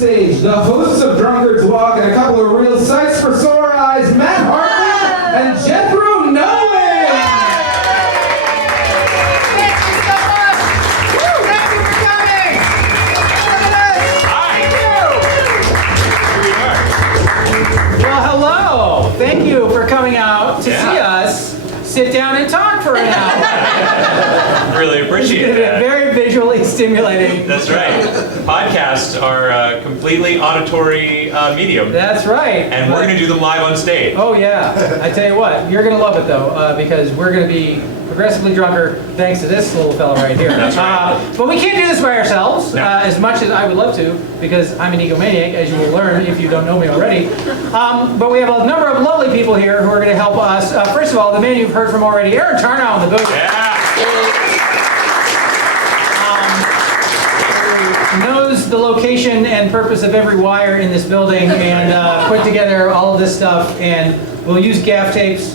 stage, the hosts of Drunkard's Walk and a couple of real sights for sore eyes, Matt Hartley and Jethro Nolan. Thank you so much. Thank you for coming. Look at this. Hi. Well, hello. Thank you for coming out to see us sit down and talk for an hour. Really appreciate that. Very visually stimulating. That's right. Podcasts are a completely auditory medium. That's right. And we're going to do them live on stage. Oh yeah. I tell you what, you're going to love it though, because we're going to be progressively drunker thanks to this little fella right here. That's right. But we can't do this by ourselves, No. as much as I would love to, because I'm an egomaniac, as you will learn if you don't know me already. But we have a number of lovely people here who are going to help us. First of all, the man you've heard from already, Aaron Tarnow in the booth. Yeah. Knows the location and purpose of every wire in this building and put together all of this stuff, and will use gaff tapes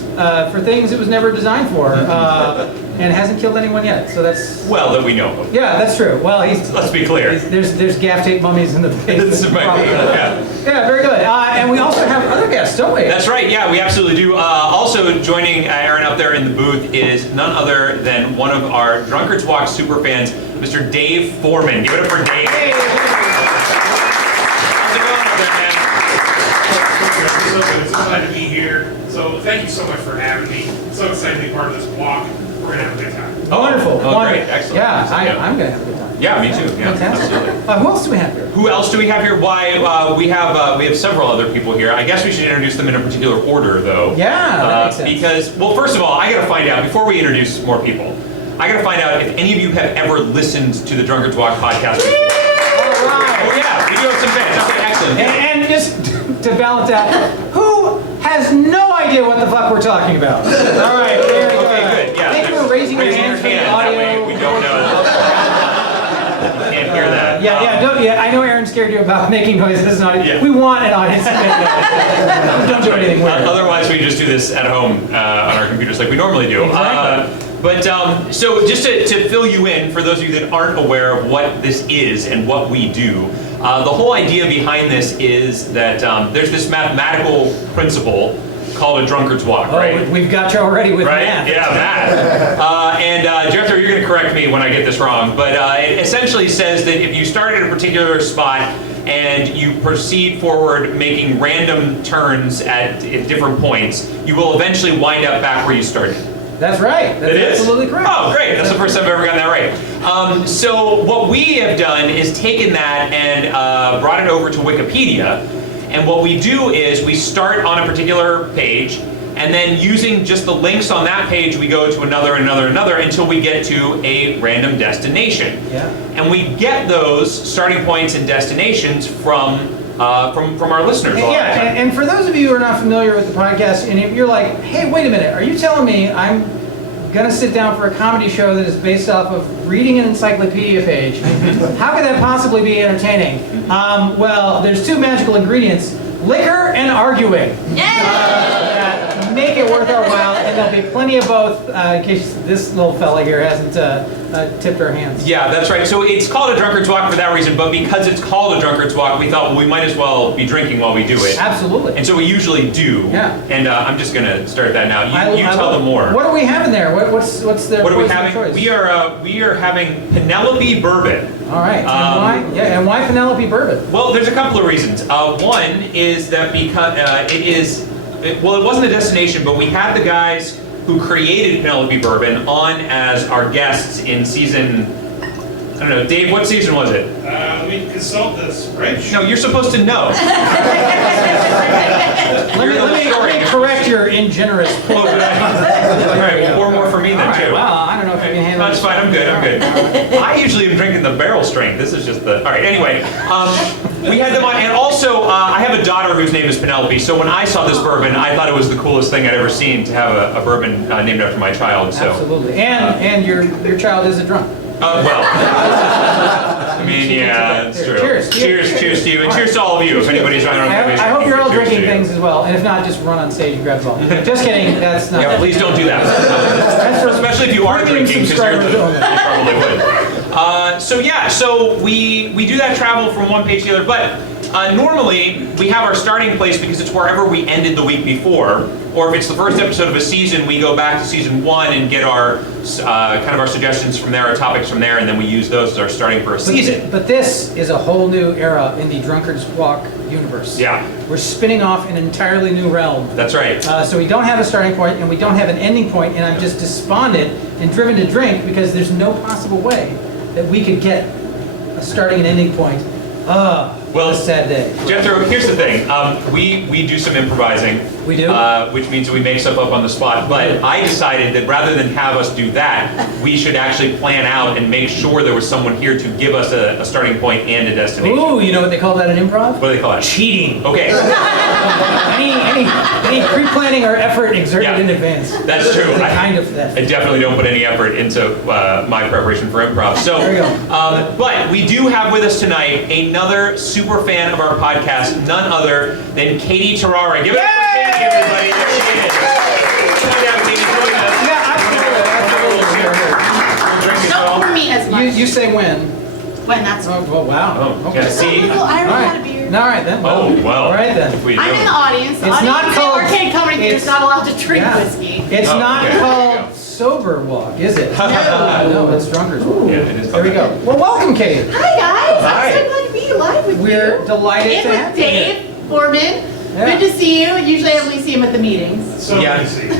for things it was never designed for, and hasn't killed anyone yet. So that's Well, that we know of. yeah, that's true. Well, Let's be clear. there's gaff tape mummies in the basement. This might be, yeah. Yeah, very good. And we also have other guests, don't we? That's right. Yeah, we absolutely do. Also joining Aaron up there in the booth is none other than one of our Drunkard's Walk super fans, Mr. Dave Foreman. Give it up for Dave. Hey. How's it going up there, man? So good. So glad to be here. So thank you so much for having me. So excited to be part of this walk. We're gonna have a good time. Oh, Wonderful. Oh, Wonderful. great. Excellent. Yeah, Yeah. I'm gonna have a good time. Yeah, me too. Yeah, Fantastic. absolutely. Who else do we have here? Who else do we have here? Why, we have several other people here. I guess we should introduce them in a particular order, though. Yeah, that makes sense. Because, well, first of all, I gotta find out, before we introduce more people, I gotta find out if any of you have ever listened to the Drunkard's Walk podcast before. All right. Oh yeah, we do have some fans. Okay, excellent. And just to balance out, who has no idea what the fuck we're talking about? All right, very good. Okay, good. Yeah. Thank you for raising your Raising hands for the that audio. way we don't know. Can't hear that. I know Aaron scared you about making noises. Yeah. We want an audience to make noises. Don't do anything weird. Otherwise, we just do this at home on our computers like we normally do. Exactly. So just to fill you in, for those of you that aren't aware of what this is and what we do, the whole idea behind this is that there's this mathematical principle called a drunkard's walk, right? We've got you already with Right? math. Yeah, math. And Jethro, you're going to correct me when I get this wrong, but it essentially says that if you start at a particular spot and you proceed forward making random turns at different points, you will eventually wind up back where you started. That's right. That's It is? absolutely correct. Oh, great. That's the first time I've ever gotten that right. So what we have done is taken that and brought it over to Wikipedia. And what we do is we start on a particular page, and then using just the links on that page, we go to another until we get to a random destination. Yeah. And we get those starting points and destinations from our listeners. a lot of the Yeah, time. and for those of you who are not familiar with the podcast, and if you're like, hey, wait a minute, are you telling me I'm going to sit down for a comedy show that is based off of reading an encyclopedia page? How could that possibly be entertaining? Well, there's two magical ingredients, liquor and arguing. That make it worth our while, and there'll be plenty of both in case this little fella here hasn't tipped our hands. Yeah, that's right. So it's called a Drunkard's Walk for that reason, but because it's called a Drunkard's Walk, we thought, well, we might as well be drinking while we do it. Absolutely. And so we usually do. Yeah. And I'm just going to start that now. You I tell love- them more. What are we having there? What's the What are we poison of having? choice? We are having Penelope Bourbon. All right. And why? Yeah, and why Penelope Bourbon? Well, there's a couple of reasons. One is that because it wasn't a destination, but we had the guys who created Penelope Bourbon on as our guests in season. I don't know, Dave. What season was it? We consult this, right? No, you're supposed to know. Let me correct your ingenerous Oh, point. did I? All right, well, pour more for me All then right, too. well, I don't know if you can handle That's this. fine. I'm good. I usually am drinking the barrel strength. This is just the. All right. Anyway, we had them on, and also I have a daughter whose name is Penelope. So when I saw this bourbon, I thought it was the coolest thing I'd ever seen to have a bourbon named after my child. So. Absolutely. And your child is a drunk. Well. I mean, yeah, that's true. Cheers. Cheers to you, and cheers to all of you. If anybody's on I hope you're all cheers drinking to you. things as well, and if not, just run on stage and grab some. Just kidding. That's not. Yeah, please don't do that. That's for Especially if you are premium drinking, because you're subscribers you only. probably would. So we do that travel from one page to the other, but Normally, we have our starting place because it's wherever we ended the week before, or if it's the first episode of a season, we go back to season 1 and get our kind of our suggestions from there, our topics from there, and then we use those as our starting for a season. But this is a whole new era in the Drunkard's Walk universe. Yeah. We're spinning off an entirely new realm. That's right. So we don't have a starting point and we don't have an ending point, and I'm just despondent and driven to drink because there's no possible way that we could get a starting and ending point. Well, a sad day. Jethro, here's the thing. We do some improvising. We do? Which means that we make stuff up on the spot. But I decided that rather than have us do that, we should actually plan out and make sure there was someone here to give us a starting point and a destination. Ooh, you know what they call that in improv? What do they call that? Cheating. Okay. Any pre-planning or effort exerted Yeah. in advance. That's true. It's a kind of theft. I definitely don't put any effort into my preparation for improv. So, There you go. but we do have with us tonight another super fan of our podcast, none other than Katie Tarara. Give it up for Katie, everybody. There she is. Come down, Katie. Join us. Yeah, absolutely. Don't pour me as much. You say when? When that's. Oh, well, wow. Oh, Okay. yeah, see? Well, I All already right. had a beer. All right then. Oh, well. All right then. If we I'm in the don't- audience. The It's audience not at called- Arcade Comedy Theater is it's- not allowed to drink Yeah. whiskey. It's Oh, not okay, there you called go. Sober Walk, is it? No. No, it's Drunkards Walk. Yeah, it is. There we go. Well, welcome, Katie. Hi guys, Hi. I'm so glad to be live with We're you. delighted And to have with you here. Dave Foreman. Yeah. Good to see you. Usually I only see him at the meetings. So Yeah, good to see you.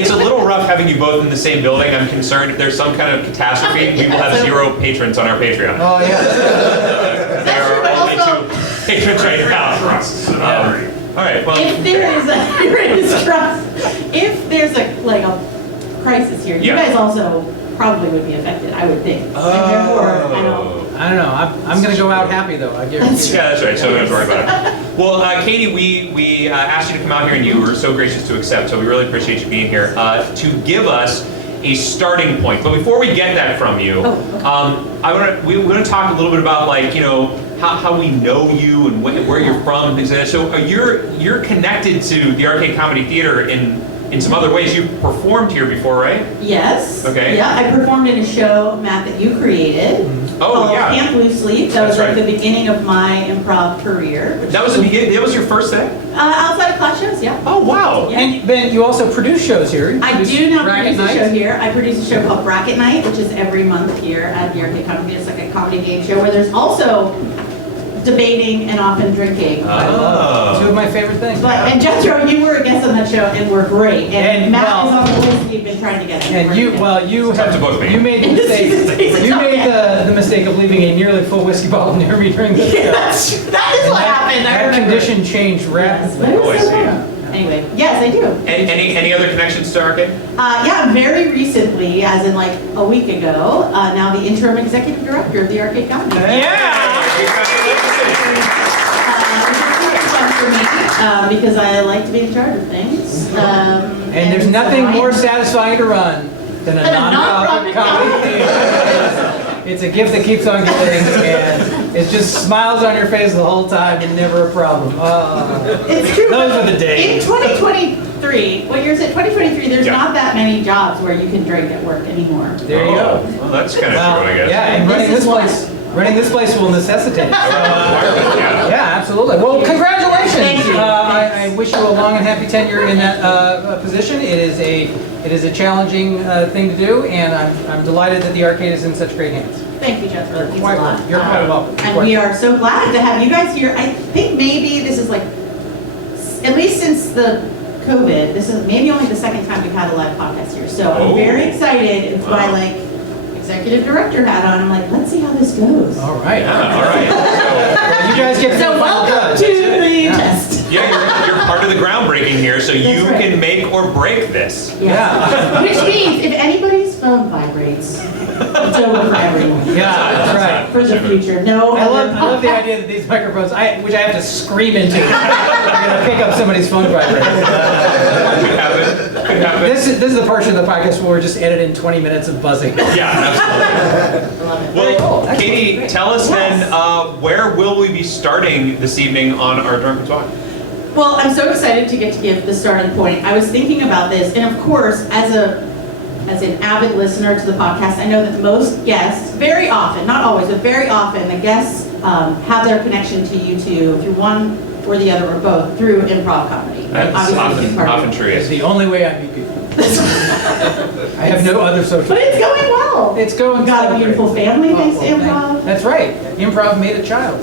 it's a little rough having you both in the same building. I'm concerned if there's some kind of catastrophe, we will have 0 patrons on our Patreon. Oh, yeah. There That's true, are but only also- 2 patrons right now. Trust. So All right, well, If there is a trust, if there's a crisis here, you Yeah. guys also probably would be affected, I would think. And therefore, I don't. I don't know. I'm going to go out happy, though. I guarantee you. yeah, that's right. So don't worry about it. Well, Katie, we asked you to come out here, and you were so gracious to accept. So we really appreciate you being here to give us a starting point. But before we get that from you, we want to talk a little bit about how we know you and where you're from and things like that. So you're connected to the Arcade Comedy Theater in some other ways. You've performed here before, right? Yes. Okay. Yeah, I performed in a show, Matt, that you created. Oh, called yeah. Camp Blue Sleep. That was That's like right. the beginning of my improv career. Which That was the beginning. That was your first thing. outside of class shows, yeah. Oh wow. Yeah. And Ben, you also produce shows here. You I produce do now Bracket produce a Night. show here. I produce a show called Bracket Night, which is every month here at the Arcade Comedy Theater. It's like a comedy game show where there's also debating and often drinking. I love it. Oh. Two of my favorite things. And Jethro, you were a guest on that show and were great. And, And, Matt well- is on the list you've been trying to get him. And you Tough to book me. you made the mistake. You made the mistake of leaving a nearly full whiskey bottle near me during the show. That is And what happened. I That remember. condition changed rapidly. Yes, Oh, I so see. fun. Anyway, yes, I do. Any other connections to Arcade? Yeah, very recently, as in like a week ago, now the interim executive director of the Arcade Comedy. For me, because I like to be in charge of things. And there's so nothing I more am- satisfying to run than a Than a nonprofit nonprofit comedy comedy. theater. It's a gift that keeps on giving, and it just smiles on your face the whole time and never a problem. It's true. Those are the In days. 2023, what year is it? 2023, there's Yeah. not that many jobs where you can drink at work anymore. There you go. Well, that's kind of Well, true, I guess. yeah, and running this place will necessitate it. Yeah. Yeah, absolutely. Well, congratulations. Thank you. I wish you a long and happy tenure in that position. It is a challenging thing to do, and I'm delighted that the arcade is in such great hands. Thank you, Jethro. That means a Quite lot. welcome. You're quite welcome. And we are so glad to have you guys here. I think maybe this is like, at least since the COVID, this is maybe only the second time we've had a live podcast here. So I'm Oh. very excited. It's my Wow. like executive director hat on. I'm like, let's see how this goes. All right. Yeah, all right. You guys get So the final welcome judge. to That's it. the Yeah. test. So, yeah, you're part of the groundbreaking here, so you right. can make or break this. Yeah. Which means if anybody's phone vibrates, it's over for everyone. Yeah, that's right. For the future. No I other love the idea that these microphones, which I have to scream into, are gonna pick up somebody's phone vibrator. Could happen. Could happen. This is the portion of the podcast where we're just editing 20 minutes of buzzing. Yeah, absolutely. Love it. Very cool. Well, Excellent. Katie, Great. tell us then, Yes. where will we be starting this evening on our Drunkard Talk? Well, I'm so excited to get to give the starting point. I was thinking about this, and of course, as an avid listener to the podcast, I know that most guests, very often, not always, but very often, the guests have their connection to you two through one or the other or both through improv comedy. That's Obviously, it's part of often it. true. It's the only way I meet people. I have no other social. But it's going well. It's going. We've got a so beautiful great. family thanks to well, improv. That's right. Improv made a child.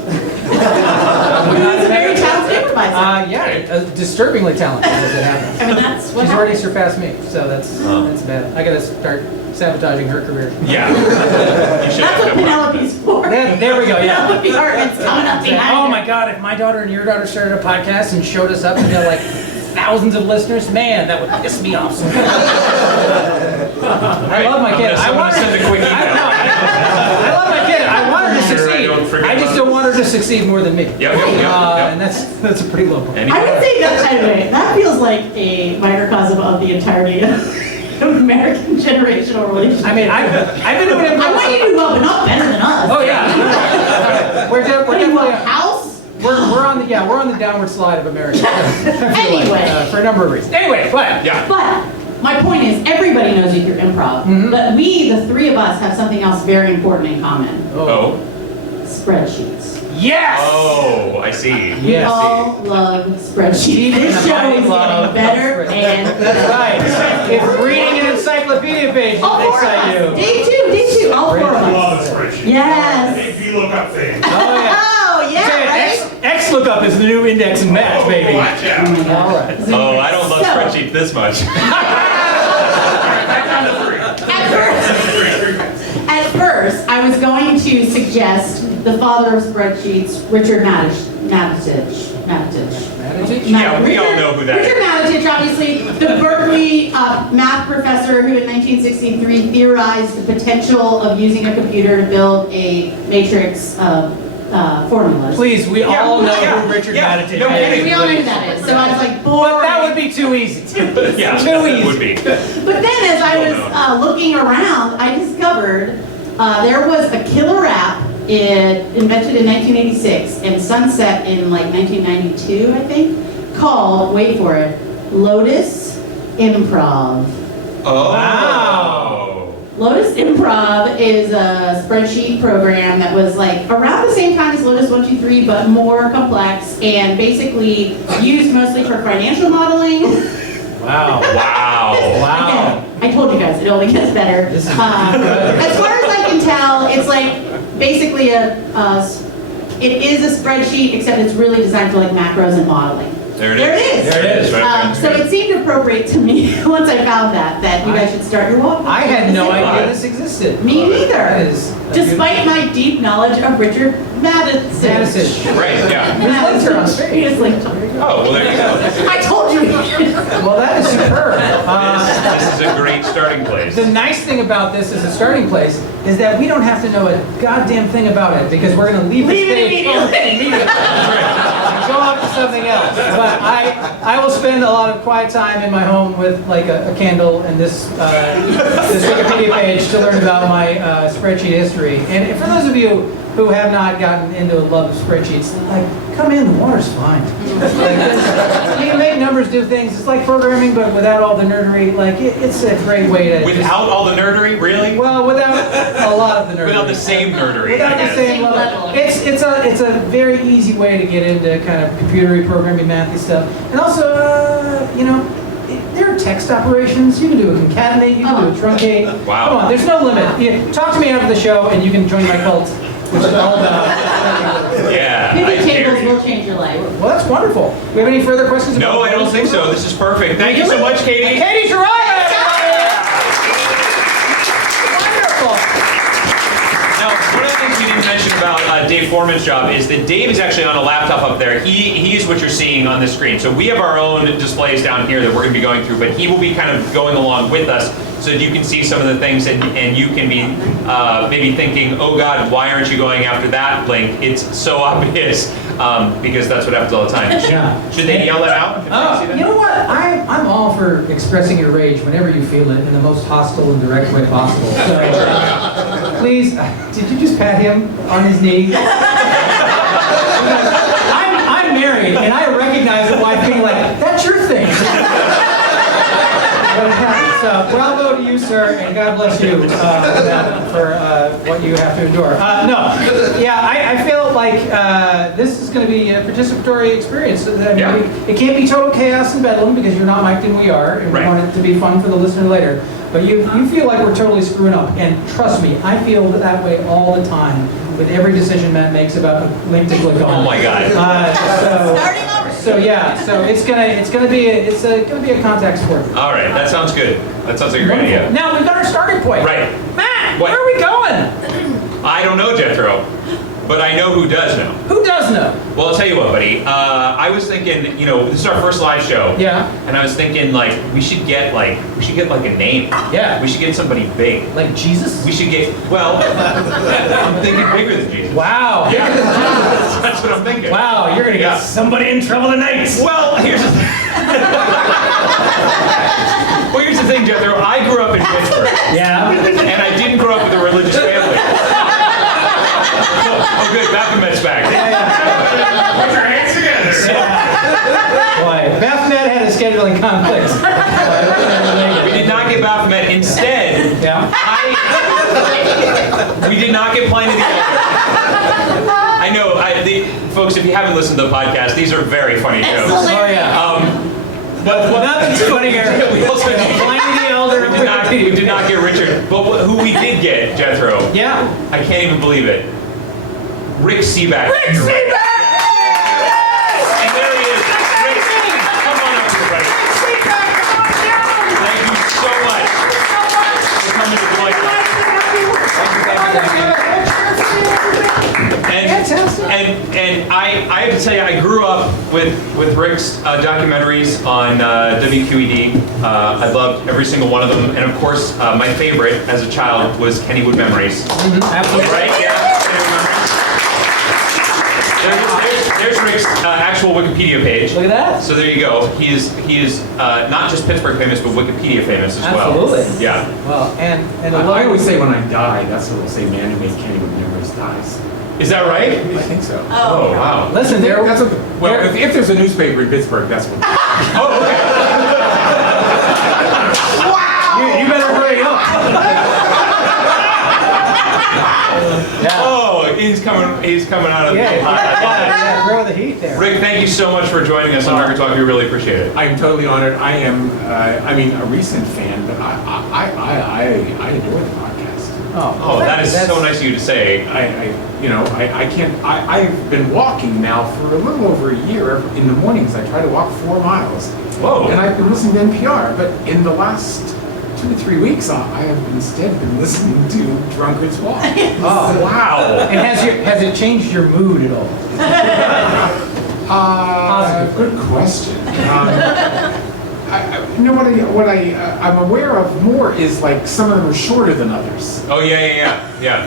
He's a very talented improviser. Yeah, disturbingly talented as it happens. I mean, that's what She's already happens. surpassed me, so that's bad. I gotta start sabotaging her career. Yeah. You should That's what have no problem. Penelope's for. There we go, yeah. Penelope Hartman's coming up behind Oh her. my God, if my daughter and your daughter started a podcast and showed us up and got like thousands of listeners, man, that would piss me off. Right. I love my kid. I'm gonna send a quick email. I love my kid. I want her to Sure, I succeed. don't forget I just about don't want her to succeed more than me. Yep. And that's a pretty low bar. I would say that, anyway, that feels like a microcosm of the entirety of American generational relationships. I mean, I've been doing it. I want you to do well, but not better than us. Oh yeah. We're What do you definitely. want, a house? We're on the downward slide of America. I feel Anyway. for a number of reasons. Anyway, but Yeah. But my point is, everybody knows you through improv, but we, the three of us, have something else very important in common. Oh. Spreadsheets. Yes. Oh, I see. We Yes. all love spreadsheets. This And show I is love getting better and That's better. right. If reading an encyclopedia page All thinks four of I us. do. Day two, all four of I us. love a spreadsheet. Yes. Big VLOOKUP fan. Oh yeah. Oh, yeah, right? X lookup is the new index and match, baby. Watch out. Oh my God. All right. Oh, I don't love So- spreadsheets this much. At first, I was going to suggest the father of spreadsheets, Richard Matitich. Yeah, we all know who that Richard is. Matitich, obviously, the Berkeley math professor who in 1963 theorized the potential of using a computer to build a matrix of formulas. Please, we Yeah, all know yeah, who Richard yeah, Matitich no is. kidding. We all know who that is. So I was like, boring. But that would be too easy. Yeah, Too it easy. would be. But then as I was looking around, I discovered there was a killer app invented in 1986 and sunset in like 1992, I think, called, wait for it, Lotus Improv. Oh. Wow. Lotus Improv is a spreadsheet program that was like around the same time as Lotus 123, but more complex and basically used mostly for financial modeling. Wow. Wow. Wow. Again, I told you guys, it only gets better. This is As far as I can tell, it's like basically it is a spreadsheet, except it's really designed for like macros and modeling. There it is. There it is. There it is. Right. So it seemed appropriate to me once I found that you guys should start your walk. I had no idea this existed. Me That neither. is Despite my deep knowledge of Richard Madison. Madison. Right, yeah. His links are on stage. He just linked them. Oh, well, there you go. I told you. Well, that is superb. This is a great starting place. The nice thing about this as a starting place is that we don't have to know a goddamn thing about it because we're going to leave Leave the it stage immediately. and go off to something else. But I will spend a lot of quiet time in my home with like a candle and this Wikipedia page to learn about my spreadsheet history. And for those of you who have not gotten into a love of spreadsheets, like, come in, the water's fine. Like, you can make numbers do things. It's like programming, but without all the nerdery. Like, it's a great way to Without all the nerdery, really? well, without a lot of the nerdery. Without the same nerdery, Without I the guess. same level. It's a very easy way to get into kind of computery, programming, mathy stuff. And also, there are text operations. You can do a concatenate, you can do a truncate. Wow. Come on, there's no limit. Talk to me after the show and you can join my cult, which is all about. Yeah. I Pivot dare tables you. will change your life. Well, that's wonderful. Do we have any further questions? No, I don't think so. This is perfect. Thank you so much, Katie. Katie Shariah! Wonderful. Now, one of the things we didn't mention about Dave Foreman's job is that Dave is actually on a laptop up there. He's what you're seeing on the screen. So we have our own displays down here that we're going to be going through, but he will be kind of going along with us so that you can see some of the things and you can be maybe thinking, oh God, why aren't you going after that link? It's so obvious because that's what happens all the time. Yeah. Should they yell that out? Can Oh, they see you that? know what? I'm all for expressing your rage whenever you feel it in the most hostile and direct way possible. So, please, did you just pat him on his knee? I'm married, and I recognize a wife being like, that's your thing. So bravo to you, sir, and God bless you for what you have to endure. I feel like this is going to be a participatory experience. I mean, Yeah. it can't be total chaos and bedlam because you're not mic'd and we are, and we Right. want it to be fun for the listener later. But you feel like we're totally screwing up, and trust me, I feel that way all the time with every decision Matt makes about a link to click on. Oh my God. Starting over. So it's gonna be a contact sport. All right, that sounds good. That sounds like a great idea. Now we've got our starting point. Right. Matt, What? where are we going? I don't know, Jethro, but I know who does know. Who does know? Well, I'll tell you what, buddy. I was thinking, this is our first live show. Yeah. And I was thinking, we should get a name. Yeah. We should get somebody big. Like Jesus? We should get, I'm thinking bigger than Jesus. Wow. Yeah. That's what I'm thinking. Wow, you're gonna Yeah. get somebody in trouble tonight. Well, here's the thing. Here's the thing, Jethro. I grew up in Pittsburgh. Yeah. And I didn't grow up with a religious family. Oh, good. Baphomet's back. Put your hands together. Boy, Baphomet had a scheduling conflict. We did not get Baphomet. Instead, Yeah. we did not get Pliny the Elder. I know, folks, if you haven't listened to the podcast, these are very funny jokes. Oh yeah. But Nothing's funnier. we also Pliny the Elder. we did not get Richard. But who we did get, Jethro, Yeah. I can't even believe it. Rick Seaback. Rick Seaback! And there he is. Rick, come on up, everybody. Thank you so much for coming to join us. And I have to tell you, I grew up with Rick's documentaries on WQED. I loved every single one of them, and of course, my favorite as a child was Kennywood Memories. Absolutely. Right? Yeah. Kennywood Memories. There's Rick's actual Wikipedia page. Look at that. So there you go. He is not just Pittsburgh famous, but Wikipedia famous as well. Absolutely. Yeah. Well, and I always say when I die, that's what they'll say, man who made Kennywood Memories dies. Is that right? I think so. Oh wow. listen, there. That's what if there's a newspaper in Pittsburgh, that's what. Oh okay. You better hurry up. Yeah. Oh, he's coming out of the Yeah, throw the heat there. Rick, thank you so much for joining us on Drunkard Talk. We really appreciate it. I am totally honored. I am, a recent fan, but I adore the podcast. Oh, that is so nice of you to say. I've been walking now for a little over a year. In the mornings, I try to walk 4 miles. Whoa. And I've been listening to NPR, but in the last 2 to 3 weeks, I have instead been listening to Drunkard's Walk. Oh wow. And has it changed your mood at all? Good question. I'm aware of more is like some of them are shorter than others. Oh yeah.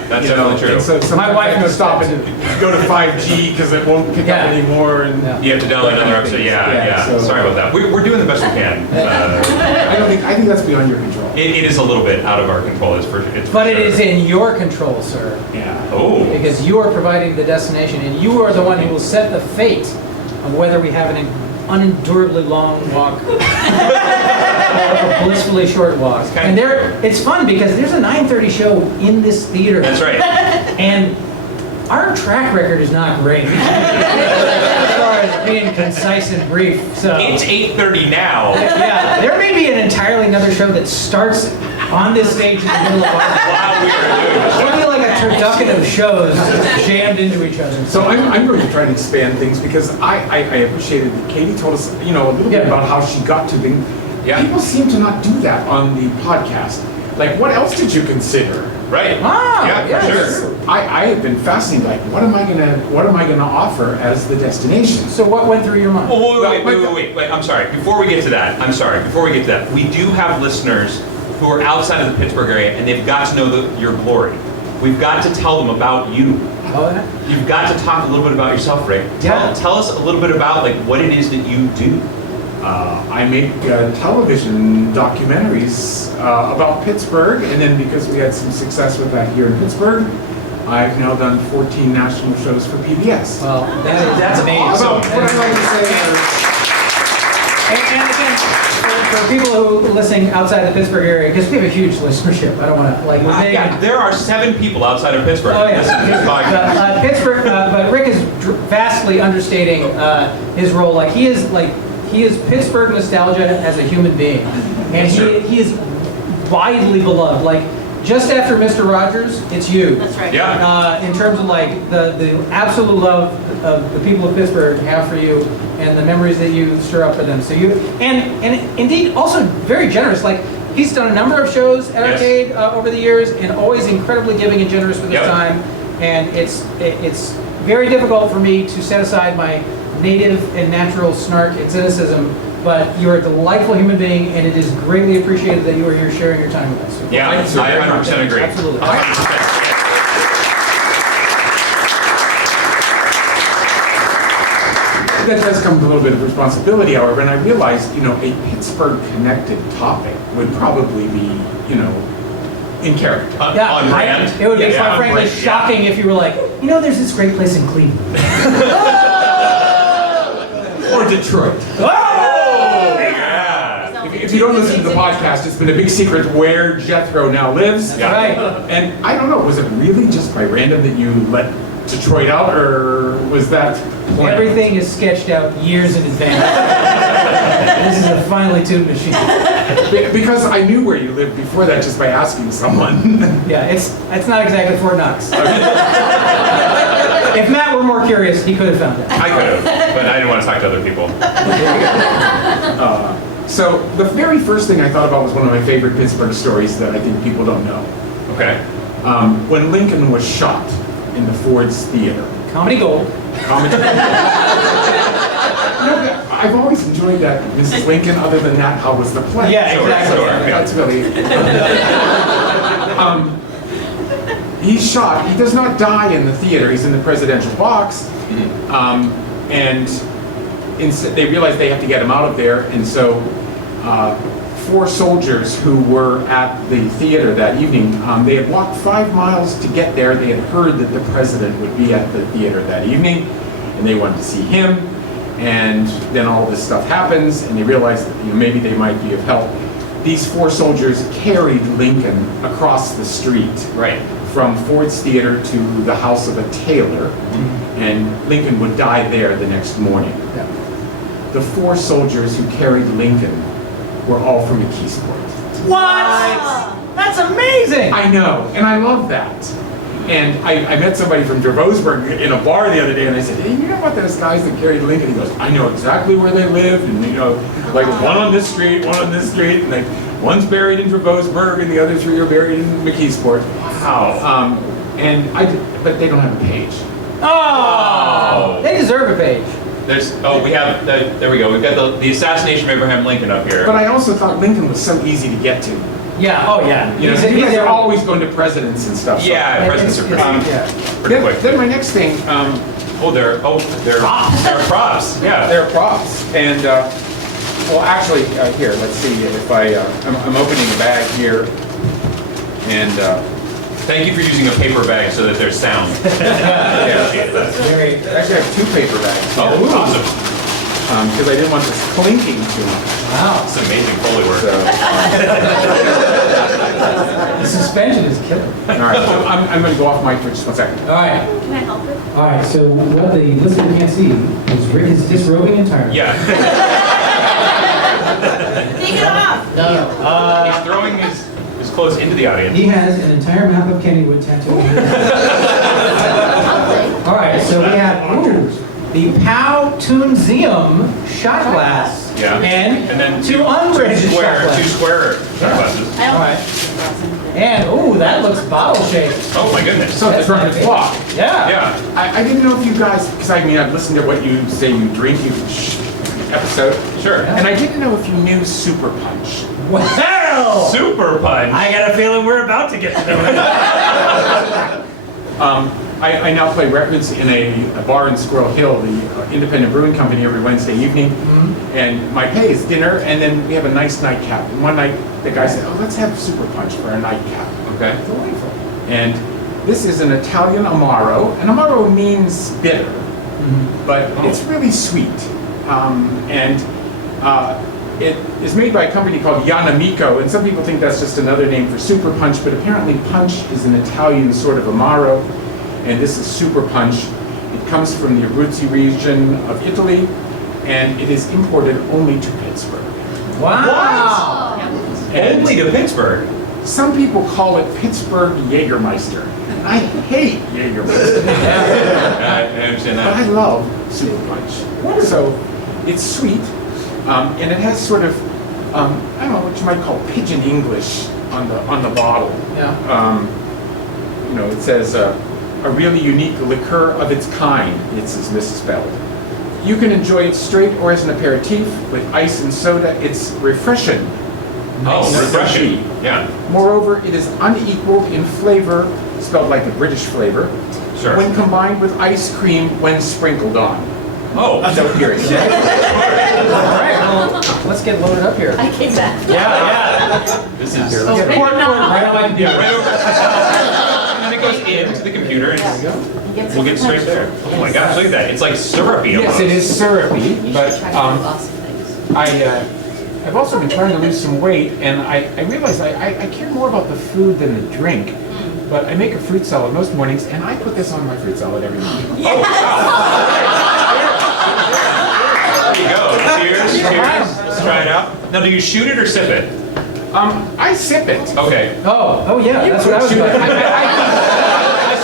That's definitely true. And so My wife I have to knows stop that and go to 5G because it won't pick Yeah. up anymore. And Yeah. You have to download another episode. Yeah. so- Sorry about that. We're doing the best we can. I think that's beyond your control. It is a little bit out of our control. It's for But it sure. is in your control, sir. Yeah. Oh. Because you are providing the destination, and you are the one who will set the fate of whether we have an unendurably long walk or a blissfully short walk. And it's fun because there's a 9:30 show in this theater. That's right. And our track record is not great as far as being concise and brief. So It's 8:30 now. yeah, there may be an entirely another show that starts on this stage in the middle of our While we were doing It's this. gonna be like a turducken of shows just jammed into each other. So I'm going to try to expand things because I appreciated that Katie told us, a little bit Yeah. about how she got to things. Yeah. People seem to not do that on the podcast. Like, what else did you consider? Right. Ah, Yeah, yes. for sure. I have been fascinated. Like, what am I gonna offer as the destination? So what went through your mind? Oh, wait. I'm sorry. Before we get to that, we do have listeners who are outside of the Pittsburgh area, and they've got to know your glory. We've got to tell them about you. Oh, yeah. You've got to talk a little bit about yourself, Rick. Tell us a little bit about what it is that you do. I make television documentaries about Pittsburgh, and then because we had some success with that here in Pittsburgh, I've now done 14 national shows for PBS. Well, that's amazing. About what I like to say is, And again, for people who are listening outside the Pittsburgh area, because we have a huge listenership. I don't want to like. we're big Yeah, and- there are 7 people outside of Pittsburgh. Oh This is this yeah, podcast. Pittsburgh. But Rick is vastly understating his role. Like he is Pittsburgh nostalgia as a human being, and Sure. he is widely beloved. Like just after Mr. Rogers, it's you. That's right. Yeah. In terms of like the absolute love of the people of Pittsburgh have for you and the memories that you stir up for them. So you and indeed also very generous. Like he's done a number of shows at Yes. Arcade over the years and always incredibly giving and generous with his Yep. time. And it's very difficult for me to set aside my native and natural snark and cynicism. But you're a delightful human being, and it is greatly appreciated that you are here sharing your time with us. So Yeah, Thank you so I very much. 100% agree. Absolutely. 100%. That does come with a little bit of responsibility, however, and I realized, a Pittsburgh-connected topic would probably be, in character. On Yeah, brand. it would be Yeah, quite on frankly brand, yeah. shocking if you were like, there's this great place in Cleveland. Or Detroit. Oh, yeah. If you don't listen to the podcast, it's been a big secret where Jethro now lives. That's right. And I don't know, was it really just by random that you let Detroit out, or was that planned? Everything is sketched out years in advance. This is a finely tuned machine. Because I knew where you lived before that just by asking someone. Yeah, it's not exactly Fort Knox. If Matt were more curious, he could have found it. I could have, but I didn't want to talk to other people. So the very first thing I thought about was one of my favorite Pittsburgh stories that I think people don't know. Okay. When Lincoln was shot in the Ford's Theater. Comedy gold. Comedy. I've always enjoyed that Mrs. Lincoln. Other than that, how was the play? Yeah, Sure, exactly. sure, yeah. That's really. He's shot. He does not die in the theater. He's in the presidential box, and they realize they have to get him out of there, and so 4 soldiers who were at the theater that evening, they had walked 5 miles to get there. They had heard that the president would be at the theater that evening, and they wanted to see him. And then all this stuff happens, and they realize that maybe they might be of help. These 4 soldiers carried Lincoln across the street Right. from Ford's Theater to the house of a tailor, and Lincoln would die there the next morning. Yeah. The 4 soldiers who carried Lincoln were all from McKeesport. What? That's amazing! I know, and I love that. And I met somebody from Dravosburg in a bar the other day, and I said, hey, you know about those guys that carried Lincoln? He goes, I know exactly where they lived, and like one on this street, and like one's buried in Dravosburg, and the other 3 are buried in McKeesport. Wow. But they don't have a page. Oh! They deserve a page. We have, there we go. We've got the assassination of Abraham Lincoln up here. But I also thought Lincoln was so easy to get to. Yeah, oh yeah. You guys are always going to presidents and stuff. so- Yeah, presidents are pretty quick. Then my next thing, They're props. Yeah. they're props. And, well, actually, here, let's see if I'm opening a bag here. And, Thank you for using a paper bag so that there's sound. yeah. Very, Actually, I have 2 paper bags. Oh, awesome. Because I didn't want this clinking too much. wow. It's amazing Foley work. So, The suspension is killing. all right, I'm going to go off mic for just 1 second. All right. Can I help it? All right, so what the listener can't see is Rick is disrobing entirely. Yeah. Take it off. He's throwing his clothes into the audience. He has an entire map of Kennywood tattooed on his All right, so we have the Pow Toonseum shot glass. Yeah. And then 2 unbraided shot Two glasses. square shot glasses. All right. And, that looks bottle shaped. Oh my goodness. So it's from the block. Yeah. Yeah. I didn't know if you guys, because I've listened to what you say you drink each episode. Sure. And I didn't know if you knew Super Punch. Well, Super punch. I got a feeling we're about to get to know it. I now play records in a bar in Squirrel Hill, the independent brewing company, every Wednesday evening. And my pay is dinner, and then we have a nice nightcap. And one night, the guy said, let's have Super Punch for a nightcap. Okay. Delightful. And this is an Italian Amaro, and Amaro means bitter, but it's really sweet. It is made by a company called Yanamico, and some people think that's just another name for Super Punch, but apparently punch is an Italian sort of amaro, and this is Super Punch. It comes from the Abruzzi region of Italy, and it is imported only to Pittsburgh. Wow. And Only to Pittsburgh. some people call it Pittsburgh Jägermeister. I hate Jägermeister. I understand But I that. love Super Punch. So it's sweet, and it has sort of, I don't know what you might call pidgin English on the bottle. Yeah. You know, it says a really unique liqueur of its kind. It's as misspelled. You can enjoy it straight or as an aperitif with ice and soda. It's refreshing. Oh, No refreshing. sushi. Yeah, Moreover, it is unequaled in flavor, spelled like a British flavor, sure. when combined with ice cream when sprinkled on. Oh, So here it is. All right, well, let's get loaded up here. I came back. yeah. This is Here, let's get Oh, right on my computer. yeah, right over. And then it goes into the computer, and we'll get straight there. Oh my gosh, look at that! It's like syrupy. Yes, almost. it is syrupy, but I've also been trying to lose some weight, and I realized I care more about the food than the drink. But I make a fruit salad most mornings, and I put this on my fruit salad every morning. Oh, wow. There you go. Cheers, cheers. Let's try it out. Now, do you shoot it or sip it? I sip it. Okay. Oh yeah, that's what I was Shoot doing. it. No,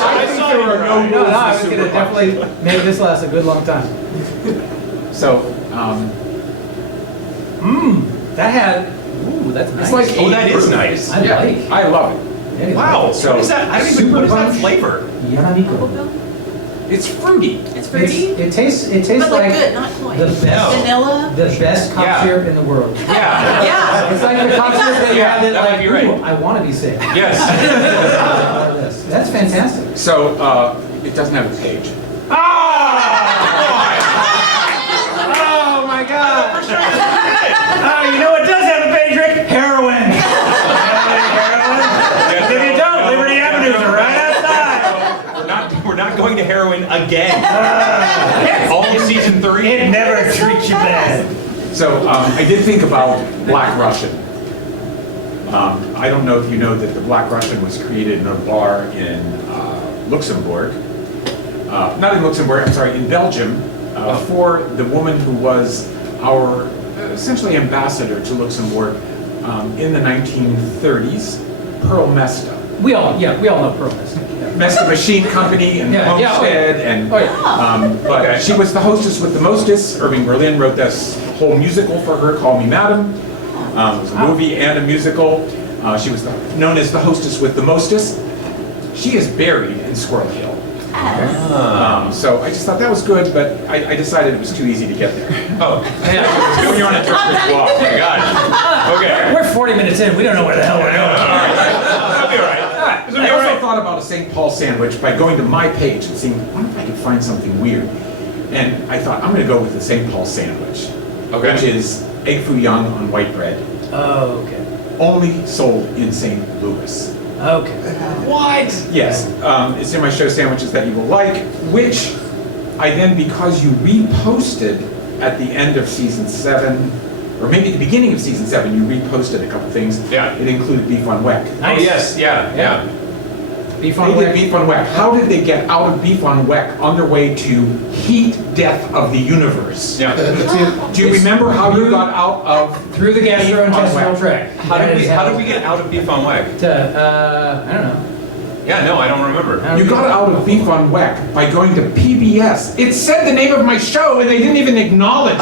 I think there are no rules I in was Super gonna Punch. definitely make this last a good long time. So, That had, ooh, that's nice. it's like Oh, that is proof. nice. I Yeah, like. I love it. Yeah, Wow. So, What is that? I don't even. Super What is that Punch. flavor? Yanamico. It's fruity. It's fruity, It tastes but like like good, not cloying. the best, Vanilla. the best cough Yeah. syrup in the world. Yeah. Yeah. It's like the cough syrup that you Yeah, have that that might like, be right. ooh, I want to be sick. Yes. That's fantastic. So, it doesn't have a page. Oh my God! Oh, you know what does have a page, Rick? Heroin. If you don't, Liberty Avenues are right outside. We're not going to heroin again. All of season 3. It never treats you bad. So, I did think about Black Russian. I don't know if you know that the Black Russian was created in a bar in Luxembourg. Not in Luxembourg, I'm sorry, in Belgium, for the woman who was our essentially ambassador to Luxembourg in the 1930s, Pearl Mesta. We all know Pearl Mist. Mesta Machine Company in Yeah, yeah, oh, Homestead, and Oh yeah. but Okay. she was the hostess with the mostest. Irving Berlin wrote this whole musical for her, Call Me Madam. It was a movie and a musical. She was known as the hostess with the mostest. She is buried in Squirrel Hill. So I just thought that was good, but I decided it was too easy to get there. Oh, Yeah. When you're on a Drunkard walk. oh my gosh. Okay. We're 40 minutes in. We don't know where the hell we're going. That'll be all right. I also thought about a St. Paul sandwich by going to my page and seeing, what if I could find something weird? And I thought, I'm going to go with the St. Paul sandwich, Okay. which is egg foo young on white bread, Oh, okay. only sold in St. Louis. Okay. What? Yes, it's in my show Sandwiches That You Will Like, which I then, because you reposted at the end of season 7, or maybe at the beginning of season 7, you reposted a couple things. Yeah. It included beef on weck. Oh yes, yeah. Beef They on did weck. beef on weck. How did they get out of beef on weck on their way to heat death of the universe? Yeah. Do you remember how you got out of Through the gastrointestinal Beef on weck. tract. How did we get out of beef on weck? I don't know. Yeah, no, I don't remember. You got out of beef on weck by going to PBS. It said the name of my show and they didn't even acknowledge it.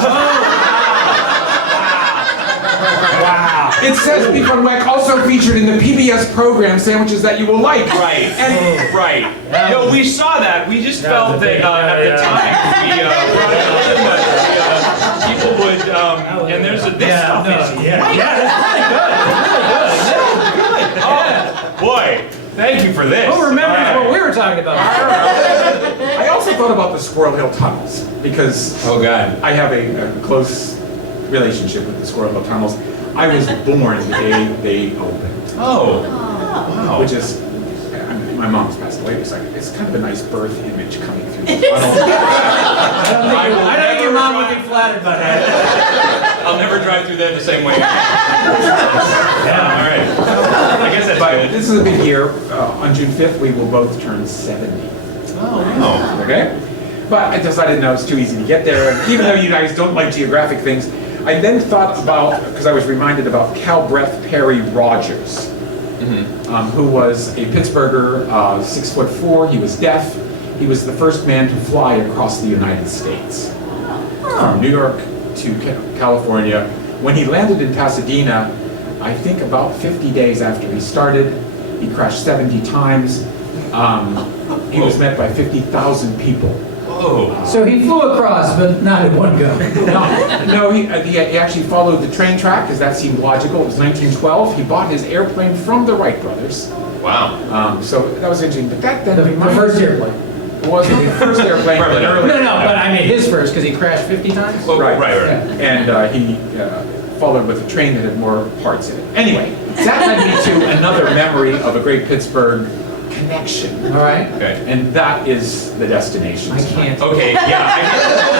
Wow. It says beef on weck also featured in the PBS program Sandwiches That You Will Like. Right. And Right. No, we saw that. We just felt that at the time we people would and there's this stuff is Yeah, that's really good. oh boy. Thank you for this. Who remembers All right. what we were talking about? I also thought about the Squirrel Hill tunnels because Oh God. I have a close relationship with the Squirrel Hill tunnels. I was born the day they opened, Oh. Wow. which is, my mom's passed away, it's kind of a nice birth image coming through the tunnel. I don't think your mom would be flattered by that. I'll never drive through there the same way. Yeah, all right. I guess that's But good. this is a big year. On June 5th, we will both turn 70. Oh, Okay? But I decided no, it's too easy to get there. And even though you guys don't like geographic things, I then thought about, because I was reminded about Calbreth Perry Rogers, who was a Pittsburgher, 6'4". He was deaf. He was the first man to fly across the United States, from New York to California. When he landed in Pasadena, I think about 50 days after he started, he crashed 70 times. He was met by 50,000 people. whoa. So he flew across, but not in one go. No, he actually followed the train track because that seemed logical. It was 1912. He bought his airplane from the Wright brothers. Wow. So that was interesting. But that The first airplane. wasn't the first airplane, but Probably not. early. No, but I mean his first, because he crashed 50 times? Well, Right. right. And he followed with a train that had more parts in it. Anyway, that led me to another memory of a great Pittsburgh connection. All right. Okay. And that is the destination. I can't. Okay, yeah.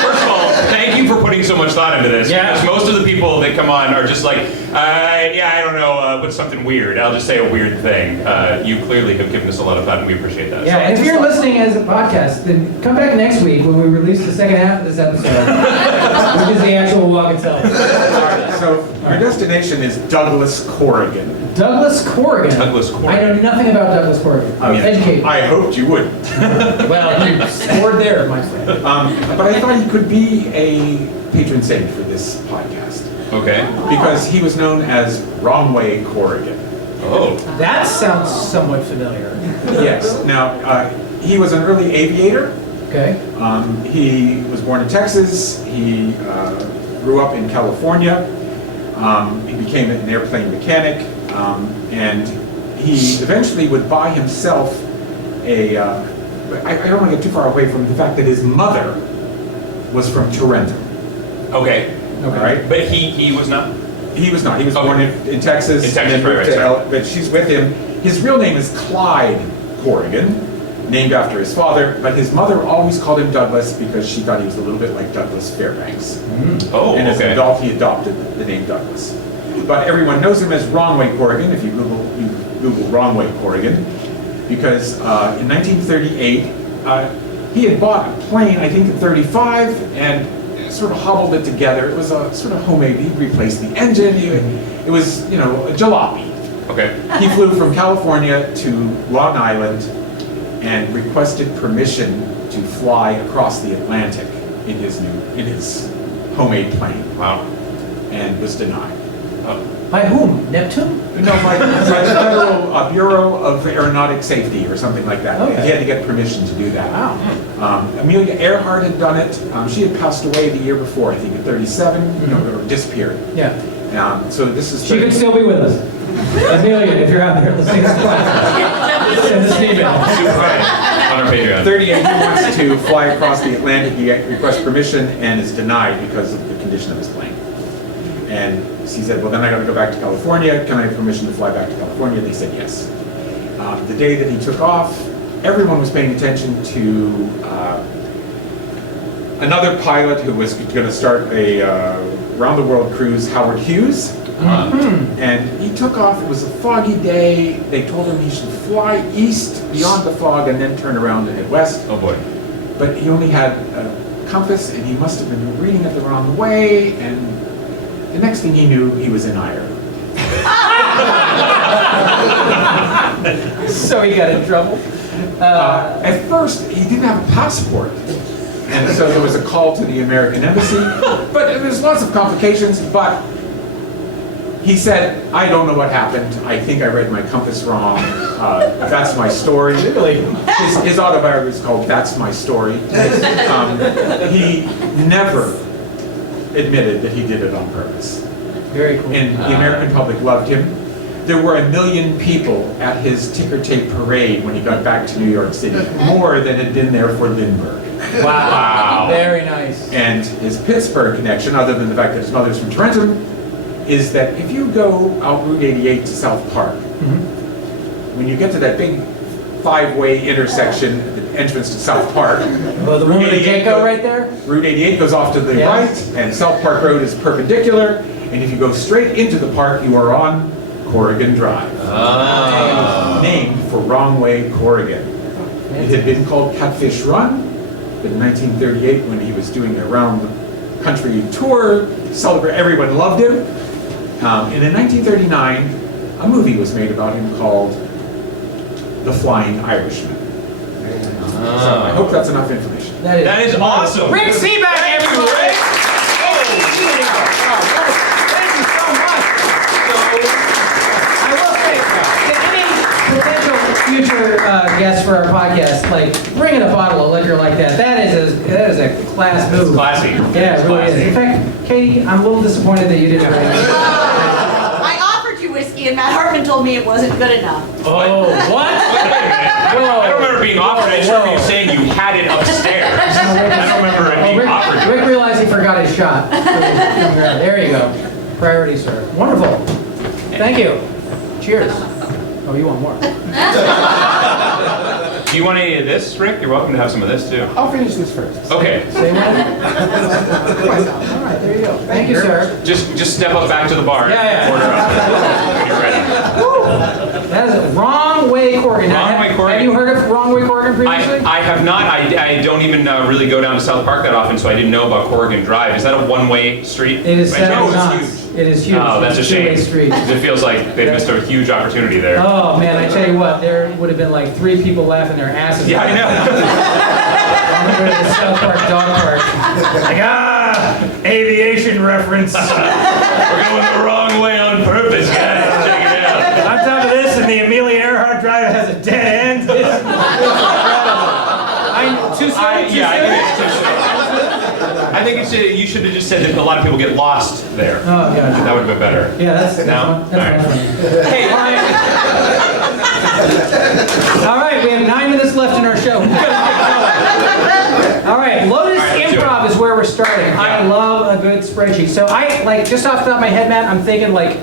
First of all, thank you for putting so much thought into this. Yeah. Because most of the people that come on are just like, I don't know, what's something weird? I'll just say a weird thing. You clearly have given us a lot of thought, and we appreciate that. Yeah, and if you're listening as a podcast, then come back next week when we release the second half of this episode, which is the actual walk itself. So our destination is Douglas, Corrigan. Douglas, Corrigan. Douglas, Corrigan. I know nothing about Douglas, Corrigan. Educate me. I hoped you would. Well, you scored there, my friend. But I thought he could be a patron saint for this podcast Okay. because he was known as Wrong Way Corrigan. Oh. That sounds somewhat familiar. Yes. Now, he was an early aviator. Okay. He was born in Texas. He grew up in California. He became an airplane mechanic. And he eventually would buy himself a, I don't want to get too far away from the fact that his mother was from Toronto. Okay. All right? But he was not? He was not. He was Okay. born in Texas. In Texas, and then moved right, to sorry. but she's with him. His real name is Clyde Corrigan, named after his father, but his mother always called him Douglas because she thought he was a little bit like Douglas Fairbanks. Oh, And as an okay. adult, he adopted the name Douglas. But everyone knows him as Wrong Way Corrigan, if you Google Wrong Way Corrigan, because in 1938, he had bought a plane, I think in 35, and sort of hobbled it together. It was a sort of homemade, he replaced the engine, it was, a jalopy. Okay. He flew from California to Long Island and requested permission to fly across the Atlantic in his homemade plane, Wow. and was denied. Oh. By whom? Neptune? No, by the Federal Bureau of Aeronautic Safety or something like that. Okay. He had to get permission to do that. Wow. Amelia Earhart had done it. She had passed away the year before, I think, at 37, or disappeared. Yeah. So this is. She could still be with us. Amelia, if you're out there listening to this class, send us an email. On our Patreon. 38, he wants to fly across the Atlantic. He requests permission and is denied because of the condition of his plane. And he said, well, then I got to go back to California. Can I have permission to fly back to California? They said yes. The day that he took off, everyone was paying attention to another pilot who was going to start a round-the-world cruise, Howard Hughes. And he took off. It was a foggy day. They told him he should fly east beyond the fog and then turn around and head west. Oh boy. But he only had a compass, and he must have been reading it the wrong way, and the next thing he knew, he was in Ireland. So he got in trouble. At first, he didn't have a passport, and so there was a call to the American embassy, but there's lots of complications, but he said, I don't know what happened. I think I read my compass wrong. That's my story. Really? His autobiography is called That's My Story. He never admitted that he did it on purpose. Very cool. And the American public loved him. There were 1 million people at his ticker tape parade when he got back to New York City, more than had been there for Lindbergh. Wow. Very nice. And his Pittsburgh connection, other than the fact that his mother's from Trenton, is that if you go out Route 88 to South Park, when you get to that big five-way intersection at the entrance to South Park. Well, the one with the gecko right there? Route 88 goes off to the Yeah. right, and South Park Road is perpendicular. And if you go straight into the park, you are on Corrigan Drive. Named for Wrong Way Corrigan. It had been called Catfish Run, but in 1938, when he was doing a round-the-country tour, everyone loved him. And in 1939, a movie was made about him called The Flying Irishman. So I hope that's enough information. That is awesome. Rick Seaback, everyone! Rick. Thank you so much. I will say, to any potential future guests for our podcast, like bringing a bottle of liquor like that is a class move. It's classy. Yeah, It's it really classy. is. In fact, Katie, I'm a little disappointed that you didn't bring it. I offered you whiskey and Matt Hartman told me it wasn't good enough. Oh, what? Wait a minute. I don't remember being offered. I just remember you saying you had it upstairs. I don't remember it being offered. Rick realized he forgot his shot. There you go. Priority, sir. Wonderful. Thank you. Cheers. Oh, you want more? Do you want any of this, Rick? You're welcome to have some of this too. I'll finish this first. Okay. Say what? All right, there you go. Thank you, sir. Just step up back to the bar. Yeah. Order up when you're ready. That is a Wrong Way Corrigan. Wrong Way Corrigan. Have you heard of Wrong Way Corrigan previously? I have not. I don't even really go down to South Park that often, so I didn't know about Corrigan Drive. Is that a one-way street? It is by seven chance? knots. It is huge. Oh, that's a It's two-way shame. street. It feels like they missed a huge opportunity there. Oh man, I tell you what, there would have been like 3 people laughing their asses Yeah, off. I know. On the way to the South Park dog park. Like, aviation reference. We're going the wrong way on purpose, guys. Check it out. On top of this, and the Amelia Earhart Drive has a dead end. It's incredible. Too soon? I think it's you should have just said that a lot of people get lost there. Oh, yeah. That would have been better. Yeah, that's No? that's All funny. Hey, All right, we have 9 minutes left in our show. All right, Lotus All right, let's do it. Improv is where we're starting. I love a good spreadsheet. So just off the top of my head, Matt, I'm thinking like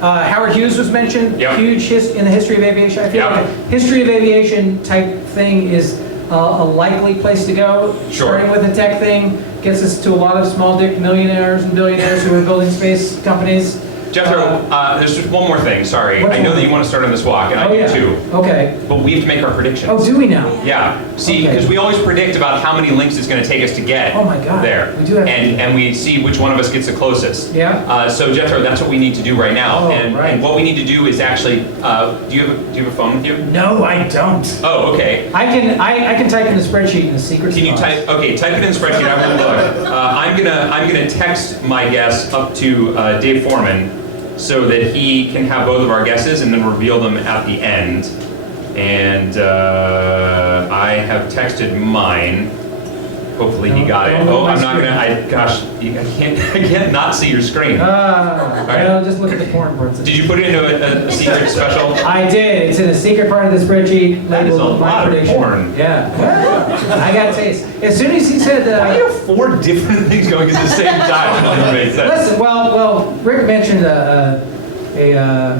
Howard Hughes was mentioned. Yep. Huge in the history of aviation. I feel Yep. like a history of aviation type thing is a likely place to go. Sure. Starting with a tech thing gets us to a lot of small dick millionaires and billionaires who are building space companies. Jethro, there's just one more thing. Sorry, What's I know one? that you want to start on this walk, and I Oh do yeah. too. Okay. But we have to make our predictions. Oh, do we now? Yeah. See, Okay. because we always predict about how many links it's going to take us to get Oh my God. there. We do have to do and we see which one of us gets the closest. Yeah. So Jethro, that's what we need to do right now. Oh, and, right. and what we need to do is actually, do you have a phone with you? No, I don't. Oh, okay. I can type in the spreadsheet in the secret Can you spot. type? Okay, type it in the spreadsheet. I will look. I'm gonna text my guess up to Dave Foreman, so that he can have both of our guesses and then reveal them at the end. And I have texted mine. Hopefully he got it. Don't Oh, look at I'm my not gonna. Gosh, I can't not see your screen. Well, just look at the porn parts. Did you put it into a secret special? I did. It's in a secret part of the spreadsheet. That is a labeled my lot of prediction. porn. Yeah. I got taste. As soon as he said, Why do you have 4 different things going at the same time? It doesn't make sense. listen, well, Rick mentioned a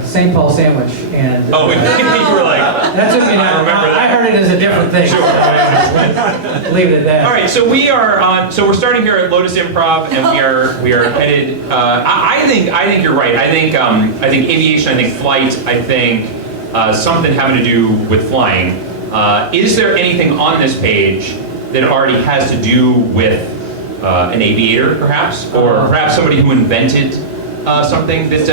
St. Paul sandwich, and Oh, you were like. that took me down. I remember that. I heard it as a different thing. Sure. Leave it at that. All right, so we are on. So we're starting here at Lotus Improv, and we are headed. I think you're right. I think aviation. I think flight. I think something having to do with flying. Is there anything on this page that already has to do with an aviator, perhaps, or perhaps somebody who invented something that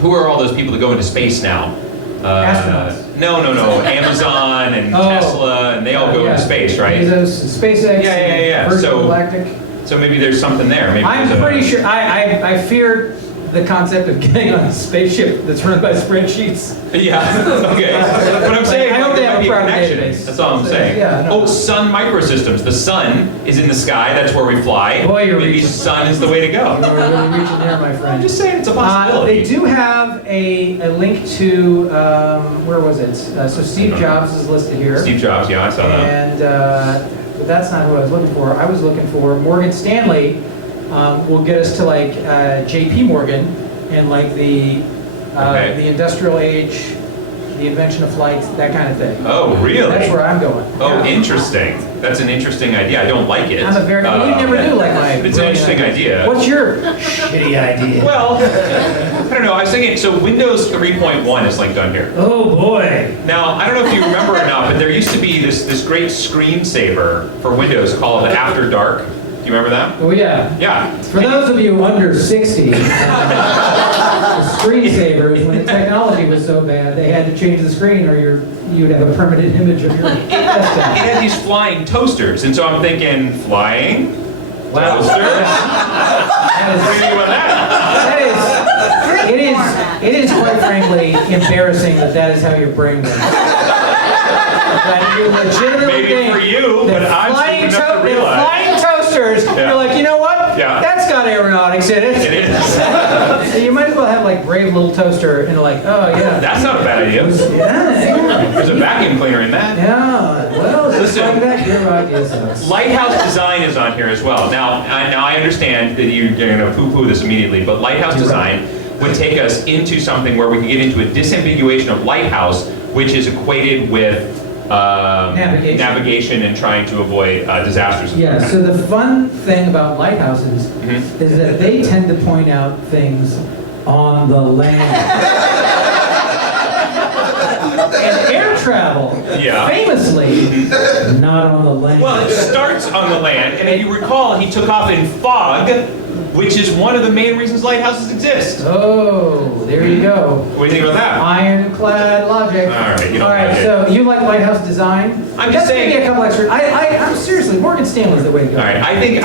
who are all those people that go into space now? Astronauts. No. Amazon and Tesla, and they all go Yeah. into space, right? Bezos, SpaceX, Yeah. Virgin So- Galactic. So maybe there's something there. Maybe I'm there's a- pretty sure. I feared the concept of getting on a spaceship that's run by spreadsheets. Yeah. Okay. But I'm saying I hope they there have might a be private connection. database. That's all I'm So, saying. yeah, no. Oh, Sun Microsystems. The sun is in the sky. That's where we fly. Boy, you're maybe reaching. sun is the way to go. You're really reaching there, my friend. I'm just saying it's a possibility. They do have a link to where was it? So Steve Jobs is listed here. Steve Jobs. Yeah, I saw that. And but that's not who I was looking for. I was looking for Morgan Stanley. Will get us to like J.P. Morgan and like the Okay. industrial age, the invention of flights, that kind of thing. Oh, really? That's where I'm going. Oh, Yeah. interesting. That's an interesting idea. I don't like it. I'm a very, you never do like my. It's an interesting idea. What's your shitty idea? Well, I don't know. I was thinking, so Windows 3.1 is linked on here. Oh boy. Now, I don't know if you remember or not, but there used to be this great screensaver for Windows called After Dark. Do you remember that? Oh yeah. Yeah. For those of you under 60, the screensavers, when the technology was so bad, they had to change the screen or you'd have a permanent image of your It desktop. had these flying toasters, and so I'm thinking, flying Wow. toasters? What That do you think about that? it is quite frankly embarrassing that is how your brain works. That you legitimately Maybe think for you, that but I'm flying stupid enough to realize. flying toasters, Yeah. you're like, you know what? Yeah. That's got aeronautics in it. It is. So you might as well have like brave little toaster and like, oh yeah. That's not a bad idea. Yeah. There's a vacuum cleaner in that. Yeah. Well, just Listen. like that, your idea sucks. Lighthouse design is on here as well. Now I understand that you're going to poo-poo this immediately, but lighthouse design would take us into something where we can get into a disambiguation of lighthouse, which is equated with navigation and trying to avoid disasters. Yeah, so the fun thing about lighthouses is that they tend to point out things on the land. And air travel, Yeah. famously, not on the land. Well, it starts on the land, and if you recall, he took off in fog, which is one of the main reasons lighthouses exist. Oh, there you go. What do you think about that? Ironclad logic. All right, you don't All right, like it. so you like lighthouse design? I'm just That's saying- maybe a couple extra. I'm seriously, Morgan Stanley's the way to go. All right, I think that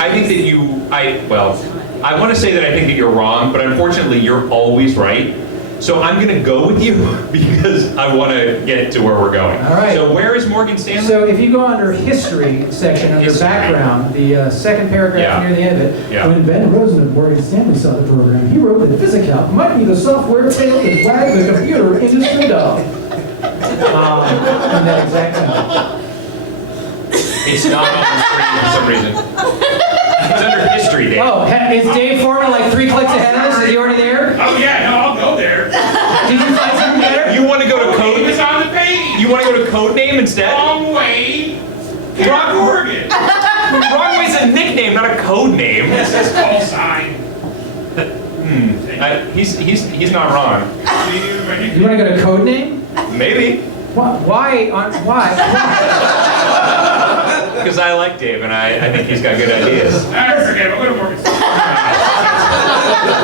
I want to say that I think that you're wrong, but unfortunately you're always right. So I'm going to go with you because I want to get to where we're going. All right. So where is Morgan Stanley? So if you go under history section, under History. background, the second paragraph Yeah. near the end of it, Yeah. when Ben Rosen of Morgan Stanley saw the program, he wrote that VisiCalc might be the software tail that wag the computer industry dog. In that exact time. It's not on the screen for some reason. It's under history, Dave. Oh, is Dave Foreman like 3 clicks ahead of us? Is he already there? Oh yeah, no, I'll go there. Did you find something better? You want to go to Code is code? on the page. You want to go to code name instead? Wrong way. Wrong- Oregon. Wrong way's a nickname, not a code name. This is call sign. He's not wrong. You want to go to code name? Maybe. Why? Why? Because I like Dave and I think he's got good ideas. I forget it. I'll go to Morgan Stanley.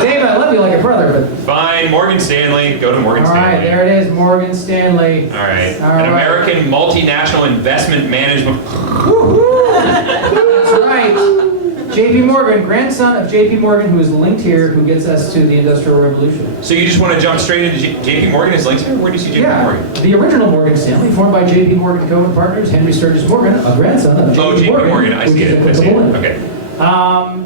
Dave, I love you like a brother, but Fine, Morgan Stanley. Go to Morgan all right, Stanley. there it is, Morgan Stanley. All right. All An right. American multinational investment management. That's right. J.P. Morgan, grandson of J.P. Morgan, who is linked here, who gets us to the Industrial Revolution. So you just want to jump straight into JP Morgan is linked here? Where do you see JP Morgan? The original Morgan Stanley, formed by J.P. Morgan Co. and Partners, Henry Sturgis Morgan, a grandson of J.P. Oh, JP Morgan. I which see is it. I see applicable it. in. Okay.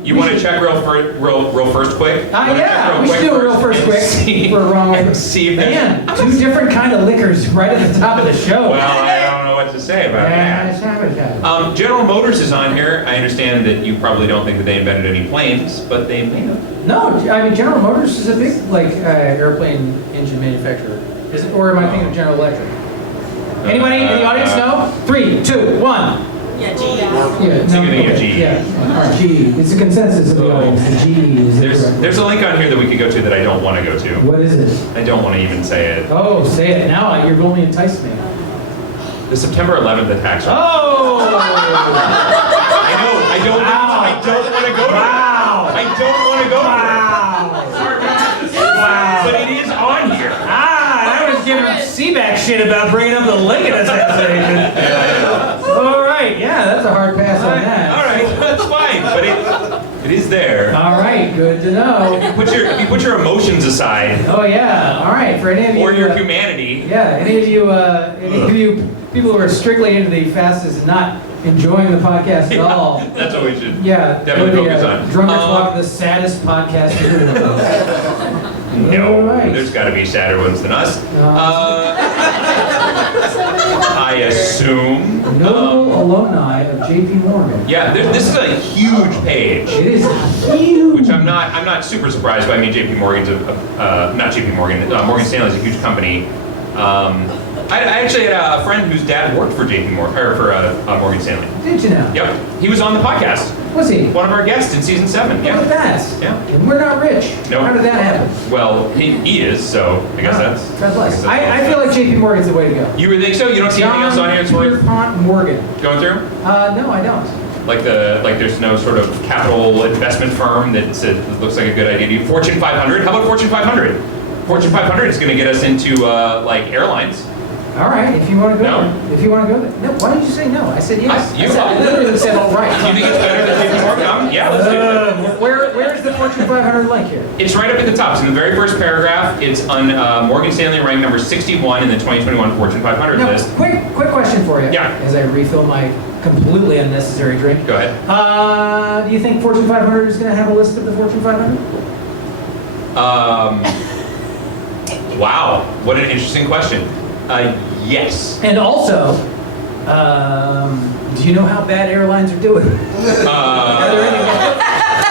You want to check real first quick? Wanna check Yeah, we should do it real first and quick. see- For wrong. and see if there's- Man, two different kind of liquors right at the top of the show. Well, I don't know what to say about that. General Motors is on here. I understand that you probably don't think that they invented any planes, but they may have. No, I mean General Motors is a big airplane engine manufacturer. Is it, or am I thinking of General Electric? Anybody in the audience know? 3, 2, 1. Yeah, G. Yeah, Thinking of okay, GE. Yeah, all right, GE. It's a consensus of the audience. The GE is the correct There's a link on here that we could go to that I don't want to go to. one. What is it? I don't want to even say it. Oh, say it now. You've only enticed me. The September 11th attacks. Oh! I know. I don't want to go to Wow! it. I don't want to go to it. Wow! But it is on here. I was giving Seaback shit about bringing up the Lincoln assassination. All right, yeah, that's a hard pass on that. All right, that's fine. But it is there. All right, good to know. If you put your emotions aside, Oh yeah, all right. For any of you, or your humanity. yeah, any of you people who are strictly into the fastest and not enjoying the podcast at all. That's what we should. Yeah, Definitely go to focus the, on. Drunkard's Walk, the saddest podcast in the world. No, All right. there's got to be sadder ones than us. I assume. Notable alumni of J.P. Morgan. Yeah, this is a huge page, It is huge. which I'm not super surprised by. I mean, J.P. Morgan's not J.P. Morgan. Morgan Stanley's a huge company. I actually had a friend whose dad worked for JP Morgan, or for Morgan Stanley. Did you know? Yep. He was on the podcast. Was he? One of our guests in season 7. Look at Yeah. that. Yeah. And we're not rich. No. How did that happen? Well, he is, so I guess that's. God bless. I guess I feel like JP Morgan's the way to go. You would think so? You don't see anything else on here that's worth Pierpont Morgan. going through? No, I don't. Like there's no sort of capital investment firm that looks like a good idea to you. Fortune 500. How about Fortune 500? Fortune 500 is going to get us into like airlines. All right, if you want to go No. there. If you want to go there. No, why did you say no? I said yes. I literally said all right. Do you think it's better than JP Morgan? Yeah, let's do it. Where's the Fortune 500 link here? It's right up at the top. It's in the very first paragraph. It's on Morgan Stanley ranked number 61 in the 2021 Fortune 500 Now, list. quick question for you. Yeah. As I refill my completely unnecessary drink. Go ahead. Do you think Fortune 500 is going to have a list of the Fortune 500? Wow, what an interesting question. Yes. And also, do you know how bad airlines are doing?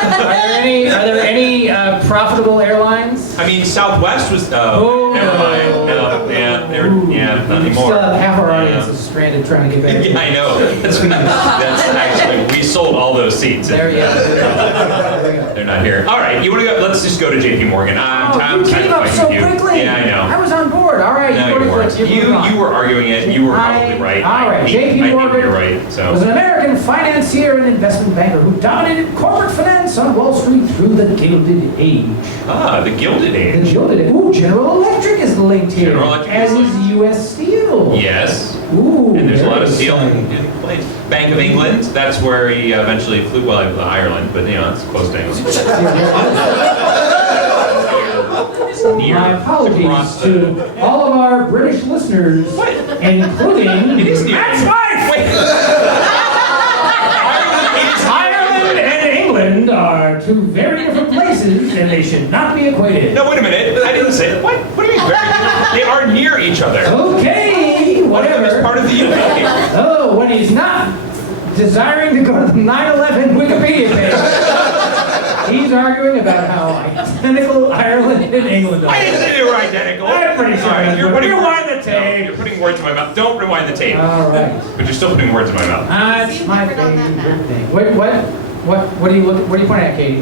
Are there any profitable airlines? I mean, Southwest was. Oh, Never mind. No, not We anymore. still have half our audience Yeah. is stranded trying to get back. Yeah, I know. That's actually, we sold all those seats. There you go. There you go. They're not here. All right, you want to go? Let's just go to JP Morgan. I'm You kind came of up fighting so with you. quickly. Yeah, I know. I was on board. All right. No, you weren't. You were arguing it. You were probably right. All right. I JP think Morgan you're right. So. was an American financier and investment banker who dominated corporate finance on Wall Street through the Gilded Age. The Gilded The Age. Gilded Age. Ooh, General Electric is linked here. General Electric as is is U.S. Steel. Yes. Ooh. And there's a lot of very steel exciting. in planes. Bank of England, that's where he eventually flew, well, Ireland, but it's close to England. Near My apologies across to all of our British listeners, including It is near Matt's England. wife! Ireland and England are two very different places, and they should not be equated. No, wait a minute. I didn't say that. What? What do you mean? They are near each other. Okay, One of them is whatever. part of the UK. Oh, when he's not desiring to go to the 9/11 Wikipedia page, he's arguing about how identical Ireland and England are. I didn't say they were identical. I'm pretty sure. All right, you're putting Rewind the tape. No, you're putting words in my mouth. Don't rewind the tape. All right. But you're still putting words in my mouth. That's Seems my different on that favorite map. thing. Wait, what are you looking? What are you pointing at, Katie?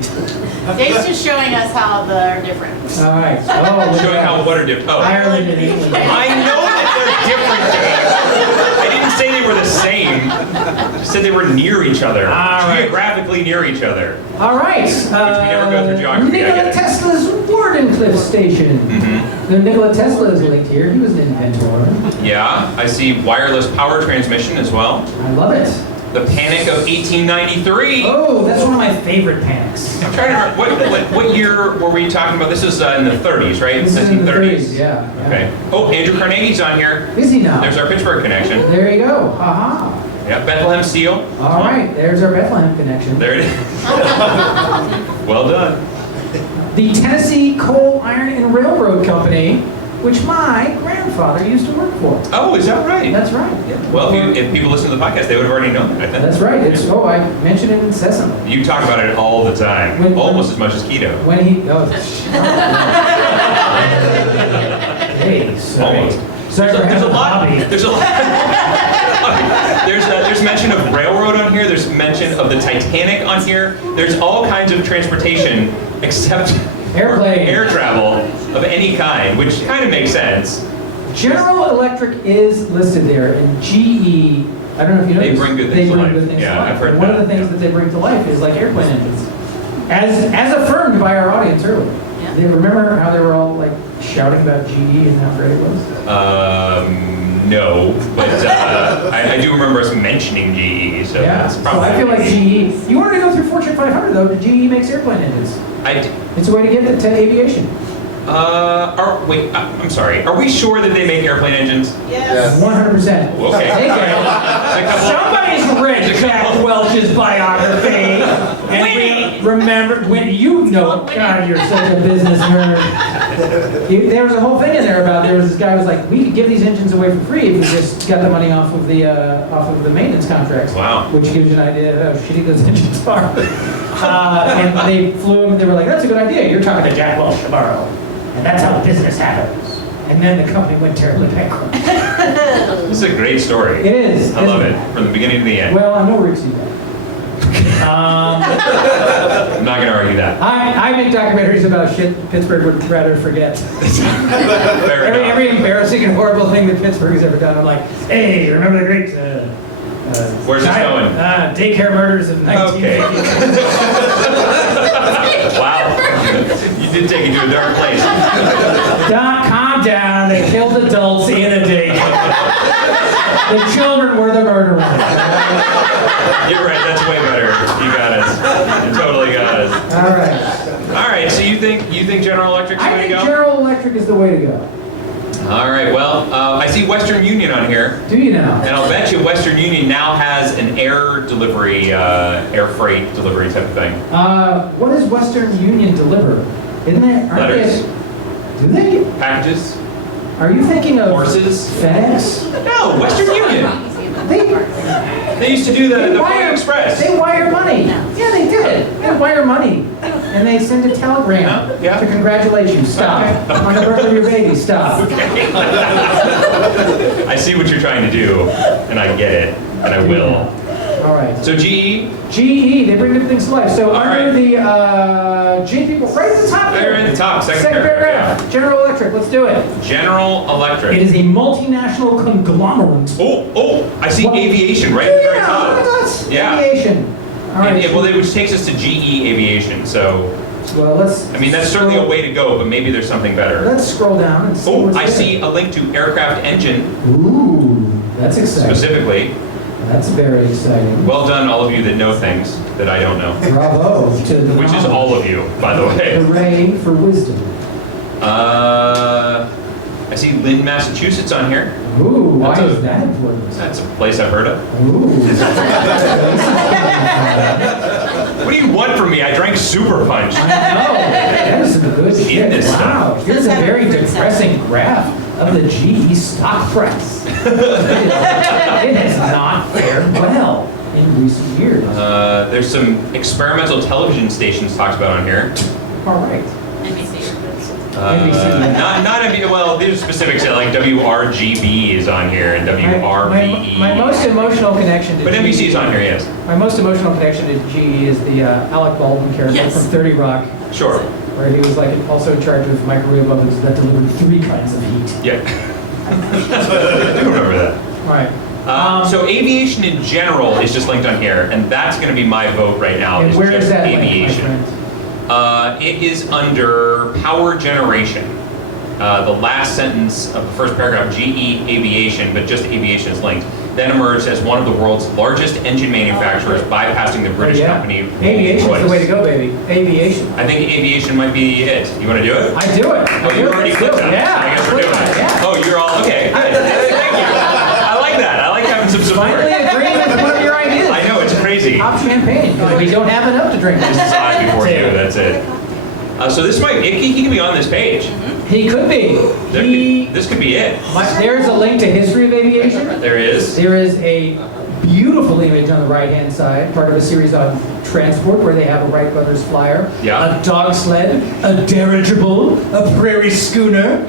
Dave's just showing us how they're different. All right. Oh, look at Showing that. how what are different. Oh. Ireland and England. I know that they're different, Dave. I didn't say they were the same. I said they were near each other. All right. Geographically near each other. All right. never go through geography, I Nikola get it. Tesla's Wardenclyffe Station. Mm-hmm. The Nikola Tesla is linked here. He was an inventor. Yeah, I see wireless power transmission as well. I love it. The Panic of 1893. Oh, that's one of my favorite panics. I'm trying to remember, what year were we talking about? This was in the 30s, right? This is in the 1930s. 30s, yeah. Okay. Oh, Andrew Carnegie's on here. Is he now? There's our Pittsburgh connection. There you go. Haha. Yeah, Bethlehem Steel. All right. There's our Bethlehem connection. There it is. Well done. The Tennessee Coal, Iron, and Railroad Company, which my grandfather used to work for. Oh, is that right? That's right. Well, if people listen to the podcast, they would have already known that, I think. That's right. It's I mention it incessantly. You talk about it all the time, almost as much as keto. When he hey, sorry. Almost. Sorry for There's having a a lot. hobby. There's a lot. There's mention of railroad on here. There's mention of the Titanic on here. There's all kinds of transportation except Airplane. air travel of any kind, which kind of makes sense. General Electric is listed there, and GE. I don't know if you know. They this, bring good things they to bring life. good things Yeah, to life. I've heard One that, of the things yeah. that they bring to life is like airplane engines, as affirmed by our audience earlier. Yeah. They remember how they were all like shouting about GE and how great it was. No, but I do remember us mentioning GE, so Yeah. that's So probably. I feel like GE. You wanted to go through Fortune 500 though. GE makes airplane engines. It's a way to get to aviation. I'm sorry. Are we sure that they make airplane engines? Yes. 100%. Okay. They All can. right. A couple- Somebody's read Jack Welch's biography. And we remember when you know, God, you're such a business nerd. There was a whole thing in there about there was this guy who was like, we could give these engines away for free if we just got the money off of the maintenance contracts. Wow. Which gives you an idea of how shitty those engines are. And they flew him and they were like, that's a good idea. You're talking to Jack Welch tomorrow. And that's how business happens. And then the company went terribly bankrupt. This is a great story. It is. I love isn't it, from the beginning to the end. Well, I'm nowhere to see that. I'm not going to argue that. I make documentaries about shit Pittsburgh would rather forget. Fair enough. Every embarrassing and horrible thing that Pittsburgh has ever done, I'm like, hey, remember the great Where's this going? Daycare murders of 1980. Okay. Wow. You did take it to a dark place. Calm down. They killed adults in a daycare. The children were the murderers. You're right, that's way better. You got us. You totally got us. All right. All right, so you think General Electric's the I way to think go? General Electric is the way to go. All right, well, I see Western Union on here. Do you now? And I'll bet you Western Union now has an air delivery, air freight delivery type of thing. What does Western Union deliver? Isn't it? Letters. Do they? Packages? Are you thinking of Horses? FedEx? No, Western Union. They used to do the Pony Express. They wire money. Yeah, they did. They wire money. And they send a telegram Yeah. to congratulate you. Stop. On the birth of your baby. Stop. I see what you're trying to do, and I get it, and I will. All right. So GE, GE, they bring good things to life. So All under right. the G people, right at the top they're there. in the top, second Second paragraph. paragraph. General Electric, let's do it. General It Electric. is a multinational conglomerate. Oh, I see What? aviation right at the very Yeah, top. look at that. Yeah. Aviation. All right. Which takes us to GE Aviation. So, Well, let's. I mean, that's certainly a way to go, but maybe there's something better. Let's scroll down and see. Oh, what's I there. see a link to aircraft engine Ooh, that's exciting. specifically. That's very exciting. Well done, all of you that know things that I don't know. Bravo to the Which is all of you, by the way. Hooray for wisdom. I see Lynn, Massachusetts on here. Ooh, why That's is that important? That's a place I've heard of. Ooh. What do you want from me? I drank Super Punch. I know. That is some good shit. this Wow. Here's a very depressing graph of the GE stock price. It has not fared well in recent years. There's some experimental television stations talked about on here. All right. Not well, these are specifics that like WRGB is on here and WRVE. My most emotional connection to But GE NBC is on here, yes. My most emotional connection to GE is the Alec Baldwin character Yes. from 30 Rock, Sure. where he was like also in charge of microwave ovens that delivered 3 kinds of heat. Yeah. I do remember that. Right. So aviation in general is just linked on here, and that's going to be my vote right now. And is where just is that link, my aviation? friend? It is under power generation. The last sentence of the first paragraph, GE Aviation, but just aviation is linked, then emerged as one of the world's largest engine manufacturers, bypassing the British company Aviation is the way to Rolls-Royce. go, baby. Aviation. I think aviation might be it. You want to do it? I do it. Oh, you already clicked on it. Yeah. I guess we're doing it. Yeah. Oh, you're all, okay, good. Thank you. I like that. I like having some support. Finally agreeing with one of your ideas. I know, it's crazy. Pop champagne, because we don't have enough to drink. This is on before you, that's it. So this might, he can be on this page. He could be. This could be it. There's a link to history of aviation. There is. There is a beautiful image on the right-hand side, part of a series on transport where they have a Wright Brothers flyer, Yeah. a dog sled, a dirigible, a prairie schooner.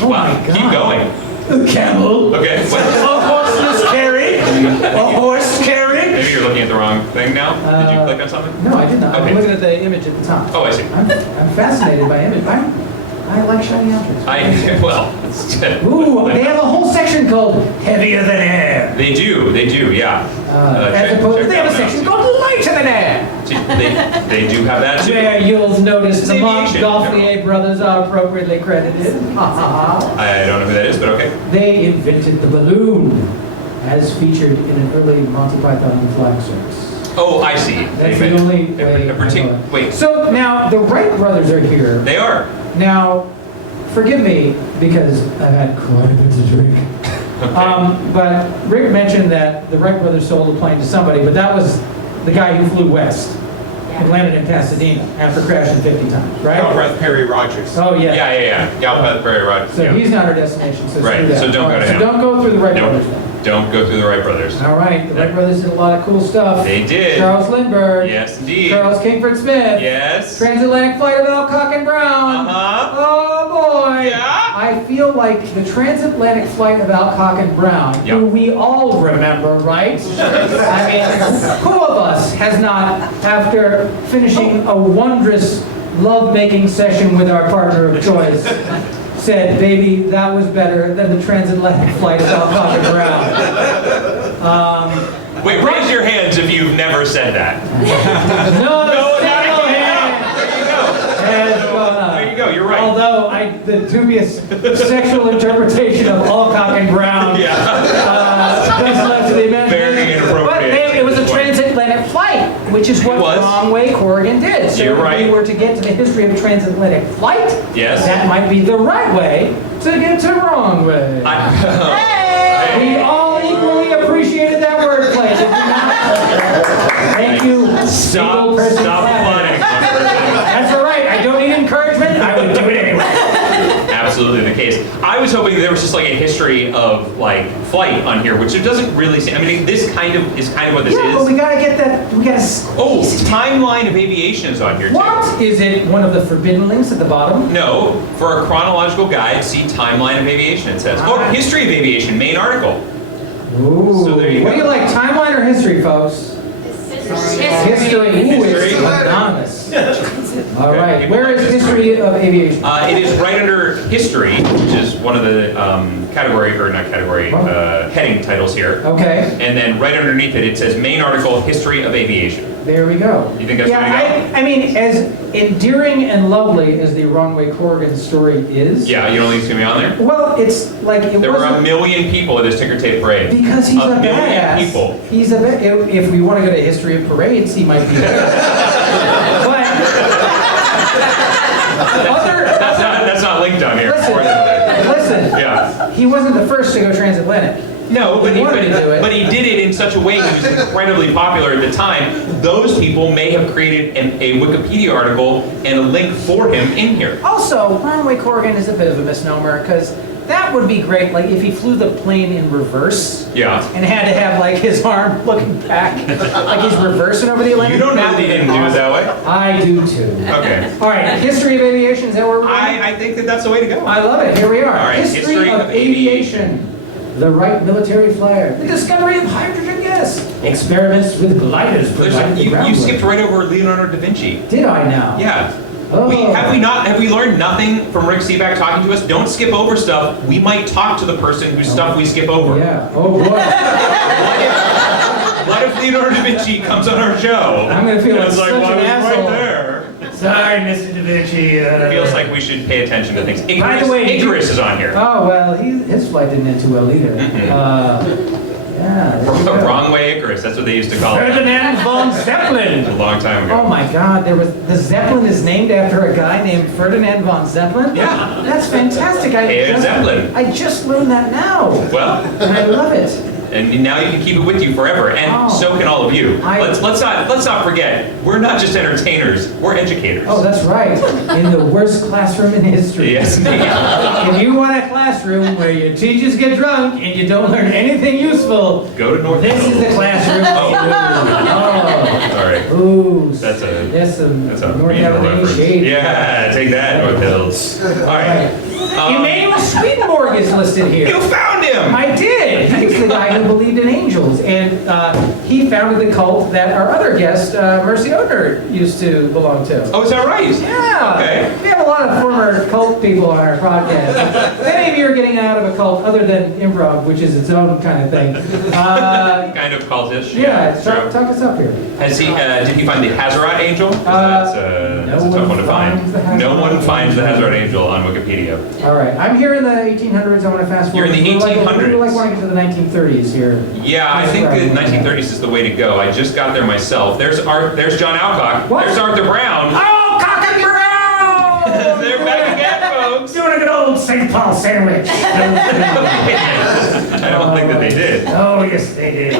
Oh Wow, my God. keep going. A camel. Okay. A horseless carry. A horse carry. Maybe you're looking at the wrong thing now. Did you Uh, click on something? No, I did not. Okay. I'm looking at the image at the top. Oh, I see. I'm fascinated by image. I like shiny objects. Well, Ooh, they have a whole section called Heavier Than Air. They do, yeah. As opposed to, they have a section called Lighter Than Air. They do have that too. Where you'll notice It's the aviation. Montgolfier brothers are appropriately credited. Ha ha ha. I don't know who that is, but okay. They invented the balloon, as featured in an early Monty Python and the Flying Circus. Oh, I see. That's the only way I know it. Wait, So now the Wright brothers are here. they are. Now, forgive me because I've had quite a bit to drink. Okay. But Rick mentioned that the Wright brothers sold a plane to somebody, but that was the guy who flew west and landed in Pasadena after crashing 50 times, right? Galbraith Perry Rogers. Oh, yeah. Yeah. Galbraith Prairie Rod. So yeah. he's not our destination, so Right, screw that. so don't All go right, to him. So don't go through the Wright Nope. brothers then. Don't go through the Wright brothers. All right, the Wright brothers did a lot of cool stuff. They did. Charles Lindbergh. Yes, indeed. Charles Kingford Smith. Yes. Transatlantic flight of Alcock and Brown. Uh-huh. Oh boy. Yeah. I feel like the transatlantic flight of Alcock and Brown, who we all remember, right? I mean, who of us has not, after finishing a wondrous love-making session with our partner of choice, said, baby, that was better than the transatlantic flight of Alcock and Brown. Wait, raise your hands if you've never said that. No, No, hand. there you go, you're right. Although the dubious sexual interpretation of Alcock and Brown does left to the imagination. Very inappropriate. But it was a transatlantic flight, which is what Wrong Way Corrigan did. So You're right. if we were to get to the history of transatlantic flight, Yes. that might be the right way to get to Wrong Way. We all equally appreciated that wordplay, did we not? Thank you. Stop applauding. That's all right. I don't need encouragement. I would do it anyway. Absolutely the case. I was hoping there was just like a history of like flight on here, which it doesn't really seem. I mean, this is kind of what this Yeah, is. but we gotta get that. We gotta. Oh, timeline of aviation is on here too. What? Is it one of the forbidden links at the bottom? No, for a chronological guide, see timeline of aviation. It says. Oh, history of aviation, main article. Ooh. So there you What go. do you like, timeline or history, folks? History. Ooh, it's History. anonymous. All right. Where is history of aviation? It is right under history, which is one of the heading titles here. Okay. And then right underneath it, it says main article, history of aviation. There we go. You think that's yeah, where we go? I mean, as endearing and lovely as the Wrong Way Corrigan story is. Yeah, you don't think it's gonna be on there? Well, it's like it There were wasn't- 1 million people at this ticker tape parade. Because he's a million badass. people. He's a if we want to go to history of parades, he might be there. But That's not linked on here. listen. Yeah. He wasn't the first to go transatlantic. No, but He wanted to do it. but he did it in such a way, he was incredibly popular at the time. Those people may have created a Wikipedia article and a link for him in here. Also, Wrong Way Corrigan is a bit of a misnomer because that would be great, like if he flew the plane in reverse. Yeah. And had to have like his arm looking back, like he's reversing over the Atlantic. You don't know that he didn't do it that way? I do too. Okay. All right, history of aviation, is that where we're going? I think that's the way to go. I love it. Here we are. All right, history of aviation. The right military flyer. The discovery of hydrogen gas. Experiments with gliders provided the You groundwork. skipped right over Leonardo da Vinci. Did I now? Yeah. Oh. Have we learned nothing from Rick Seaback talking to us? Don't skip over stuff. We might talk to the person whose stuff we skip over. Yeah. Oh boy. What if Leonardo da Vinci comes on our show? I'm gonna feel And like it's such well, an he's asshole. right there. Sorry, Mr. Da Vinci. It feels like we should pay attention to things. By the way, Icarus is on here. Oh well, his flight didn't end too well either. Yeah. there you go. Wrong way Icarus. That's what they used to call it Ferdinand von Zeppelin. a long time ago. Oh my God! The Zeppelin is named after a guy named Ferdinand von Zeppelin. Yeah. That's fantastic. Zeppelin. I just learned that now, Well, and I love it. and now you can keep it with you forever, and Oh. so can all of you. I- Let's not forget, we're not just entertainers, we're educators. Oh, that's right. In the worst classroom in history. Yes, indeed. If you want a classroom where your teachers get drunk and you don't learn anything useful, Go to North this is the classroom. Oh. Oh. Sorry. Ooh. That's a That's some That's a North regional Carolina reference. shade. Yeah, take that, North Hills. All right. Emmanuel Swedenborg is listed here. You found him! I did. He's the guy who believed in angels, and he founded the cult that our other guest, Mercy Odner, used to belong to. Oh, is that right? Yeah. Okay. We have a lot of former cult people on our podcast. If any of you are getting out of a cult other than improv, which is its own kind of thing, Kind of cultish. yeah, true. talk us up here. Has he? Did he find the Hazarat angel? 'Cause that's a no tough one one to find. finds the Hazarat No one finds the angel. Hazarat angel on Wikipedia. All right, I'm here in the 1800s. I want to fast You're forward. in the We 1800s. want to get to the 1930s here. Yeah, I think the 1930s is the way to go. I just got there myself. There's John Alcock. What? There's Arthur Brown. Oh, Cock and Brown! They're back again, folks. Doing a good old St. Paul sandwich. I don't think that they did. Oh, yes, they did.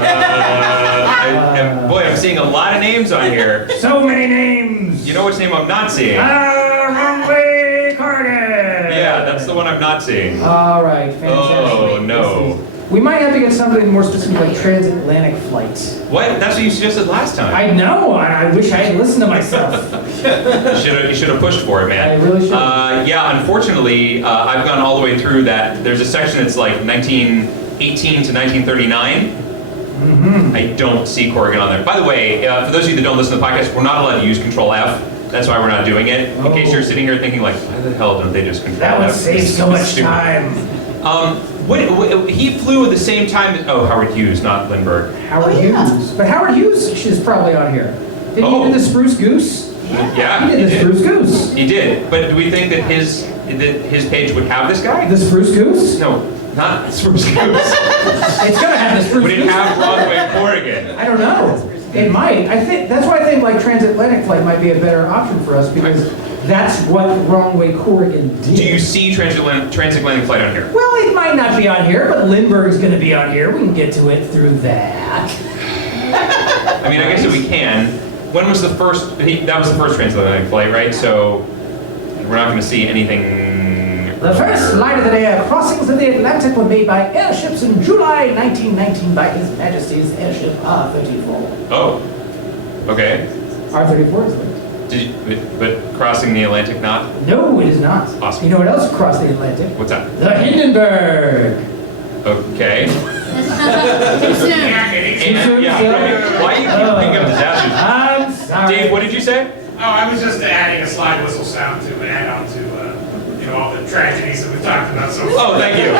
Boy, I'm seeing a lot of names on here. So many names. You know which name I'm not seeing? Wrong Way Corrigan. Yeah, that's the one I'm not seeing. All right, fantastic. Oh, no. We might have to get something more specific, like transatlantic flights. What? That's what you suggested last time. I know. I wish I had listened to myself. You should have pushed for it, man. I really should. Yeah, unfortunately, I've gone all the way through that. There's a section that's like 1918 to 1939. Mm-hmm. I don't see Corrigan on there. By the way, for those of you that don't listen to the podcast, we're not allowed to use Control F. That's why we're not doing it. In case you're sitting here thinking like, why the hell don't they just Control F? That would save so much time. He flew at the same time as, Howard Hughes, not Lindbergh. Howard Hughes. But Howard Hughes is probably on here. Did he do the Spruce Goose? Yeah, He did the Spruce Goose. He did. But do we think that his page would have this guy? The Spruce Goose? No, not Spruce Goose. It's gonna have the Spruce Would Goose. it have Broadway Corrigan? I don't know. It might. I think that's why I think like transatlantic flight might be a better option for us because that's what Wrong Way Corrigan did. Do you see transatlantic flight on here? Well, it might not be on here, but Lindbergh's going to be on here. We can get to it through that. I mean, I guess that we can. When was the first? That was the first transatlantic flight, right? So we're not going to see anything. The first line of the day, crossings of the Atlantic were made by airships in July 1919 by His Majesty's airship R-34. Oh, okay. R-34 is what? But crossing the Atlantic, not? No, it is not. Awesome. You know what else crossed the Atlantic? What's that? The Hindenburg. Okay. Too soon. Yeah. Why do you keep bringing up disasters? I'm sorry. Dave, what did you say? Oh, I was just adding a slide whistle sound to add on to, all the tragedies that we've talked about so far. Oh, thank you.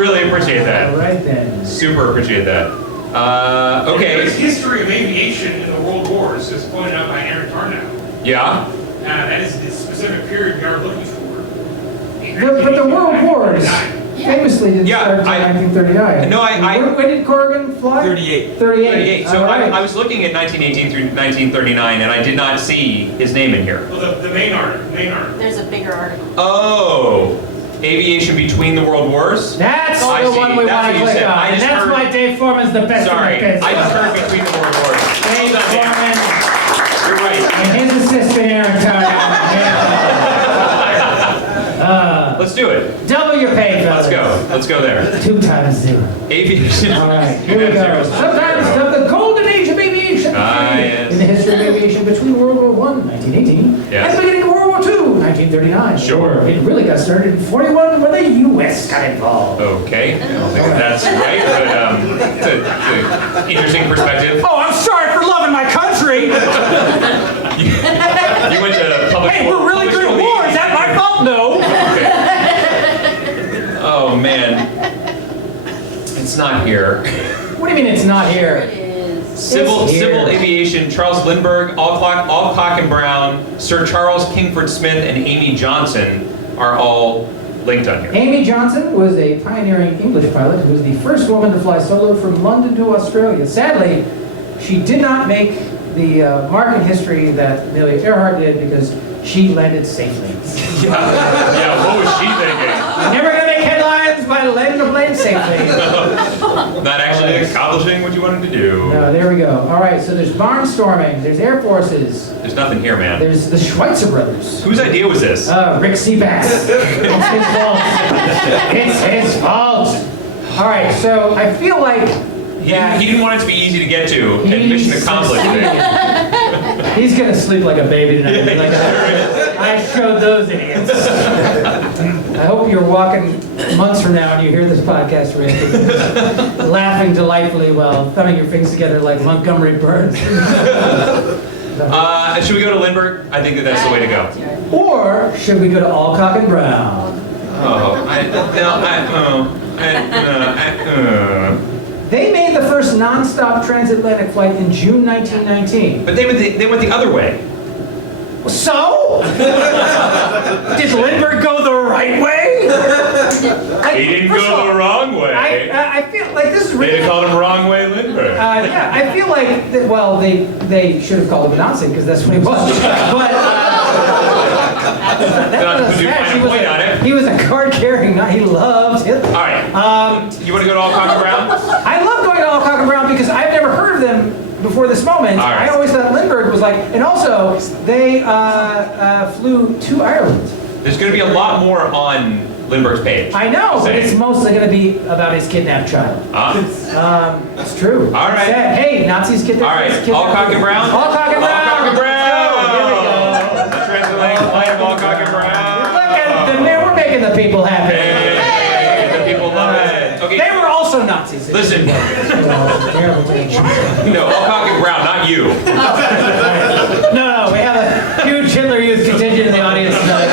Really appreciate All that. right then. Super appreciate that. Okay. There's history of aviation in the World Wars, as pointed out by Aaron Tarnow. Yeah. That is the specific period we are looking for. But the World Wars famously didn't start until 1939. No, When did Corrigan fly? 38. 38. So All right. I was looking at 1918 through 1939, and I did not see his name in here. Well, the main article. There's a bigger article. Oh, aviation between the world wars? That's I the see. one we That's want what to you click said. on. I And just that's heard- why Dave Foreman's the best Sorry, in the I just heard between the world wars. Dave Well done, Dan. Foreman You're right. and his assistant Aaron Tarnow. Let's do it. Double your pay, fellas. Let's go there. 2 times 0. Aviation. All right, here we go. Sometimes of the golden age of aviation. Yes. In the history of aviation between World War I, 1918, Yes. and the beginning of World War II, 1939. Sure. It really got started in 41 when the U.S. got involved. Okay, I don't think that's right, but it's an interesting perspective. Oh, I'm sorry for loving my country. You went to public Hey, we're really good at war. Is that my fault? No. Okay. Oh, man. It's not here. What do you mean it's not here? It is. Civil It's here. aviation, Charles Lindbergh, Alcock and Brown, Sir Charles Kingford Smith, and Amy Johnson are all linked on here. Amy Johnson was a pioneering English pilot who was the first woman to fly solo from London to Australia. Sadly, she did not make the mark in history that Amelia Earhart did because she landed safely. Yeah, what was she thinking? Never gonna make headlines by landing a plane safely. Not actually accomplishing what you wanted to do. No, there we go. All right, so there's barnstorming, there's air forces, There's nothing here, man. there's the Schweitzer brothers. Whose idea was this? Rick Seabass. It's his fault. It's his fault. All right, so I feel like He didn't want it to be easy to get to, and mission accomplished. He's gonna sleep like a baby tonight. I showed those idiots. I hope you're walking months from now and you hear this podcast, Rick, and laughing delightfully while thumbing your fingers together like Montgomery Burns. Should we go to Lindbergh? I think that's the way to go. Or should we go to Alcock and Brown? They made the first non-stop transatlantic flight in June 1919. But they went the other way. So? Did Lindbergh go the right way? He didn't go the wrong way. I feel like this is They really... didn't call him wrong way Lindbergh. Yeah, I feel like, they should have called him a Nazi because that's what he was. But Not to put too fine a point on it. he was a card-carrying Nazi. He loved Hitler. All right. You want to go to Alcock and Brown? I love going to Alcock and Brown because I've never heard of them before this moment. All right. I always thought Lindbergh was like, and also they flew to Ireland. There's going to be a lot more on Lindbergh's page. I know, but it's Saying. mostly going to be about his kidnapped child. It's true. All right. Sad. Hey, Nazis get their All right, kids Alcock and Brown. Alcock and Brown. Alcock and Brown. Here we go. The transatlantic flight of Alcock and Brown. Look at the man, we're making the people happy. Hey, the people love it. Okay. They were also Nazis. Listen. Terrible thing. No, Alcock and Brown, not you. No, we have a huge Hitler Youth contingent in the audience tonight.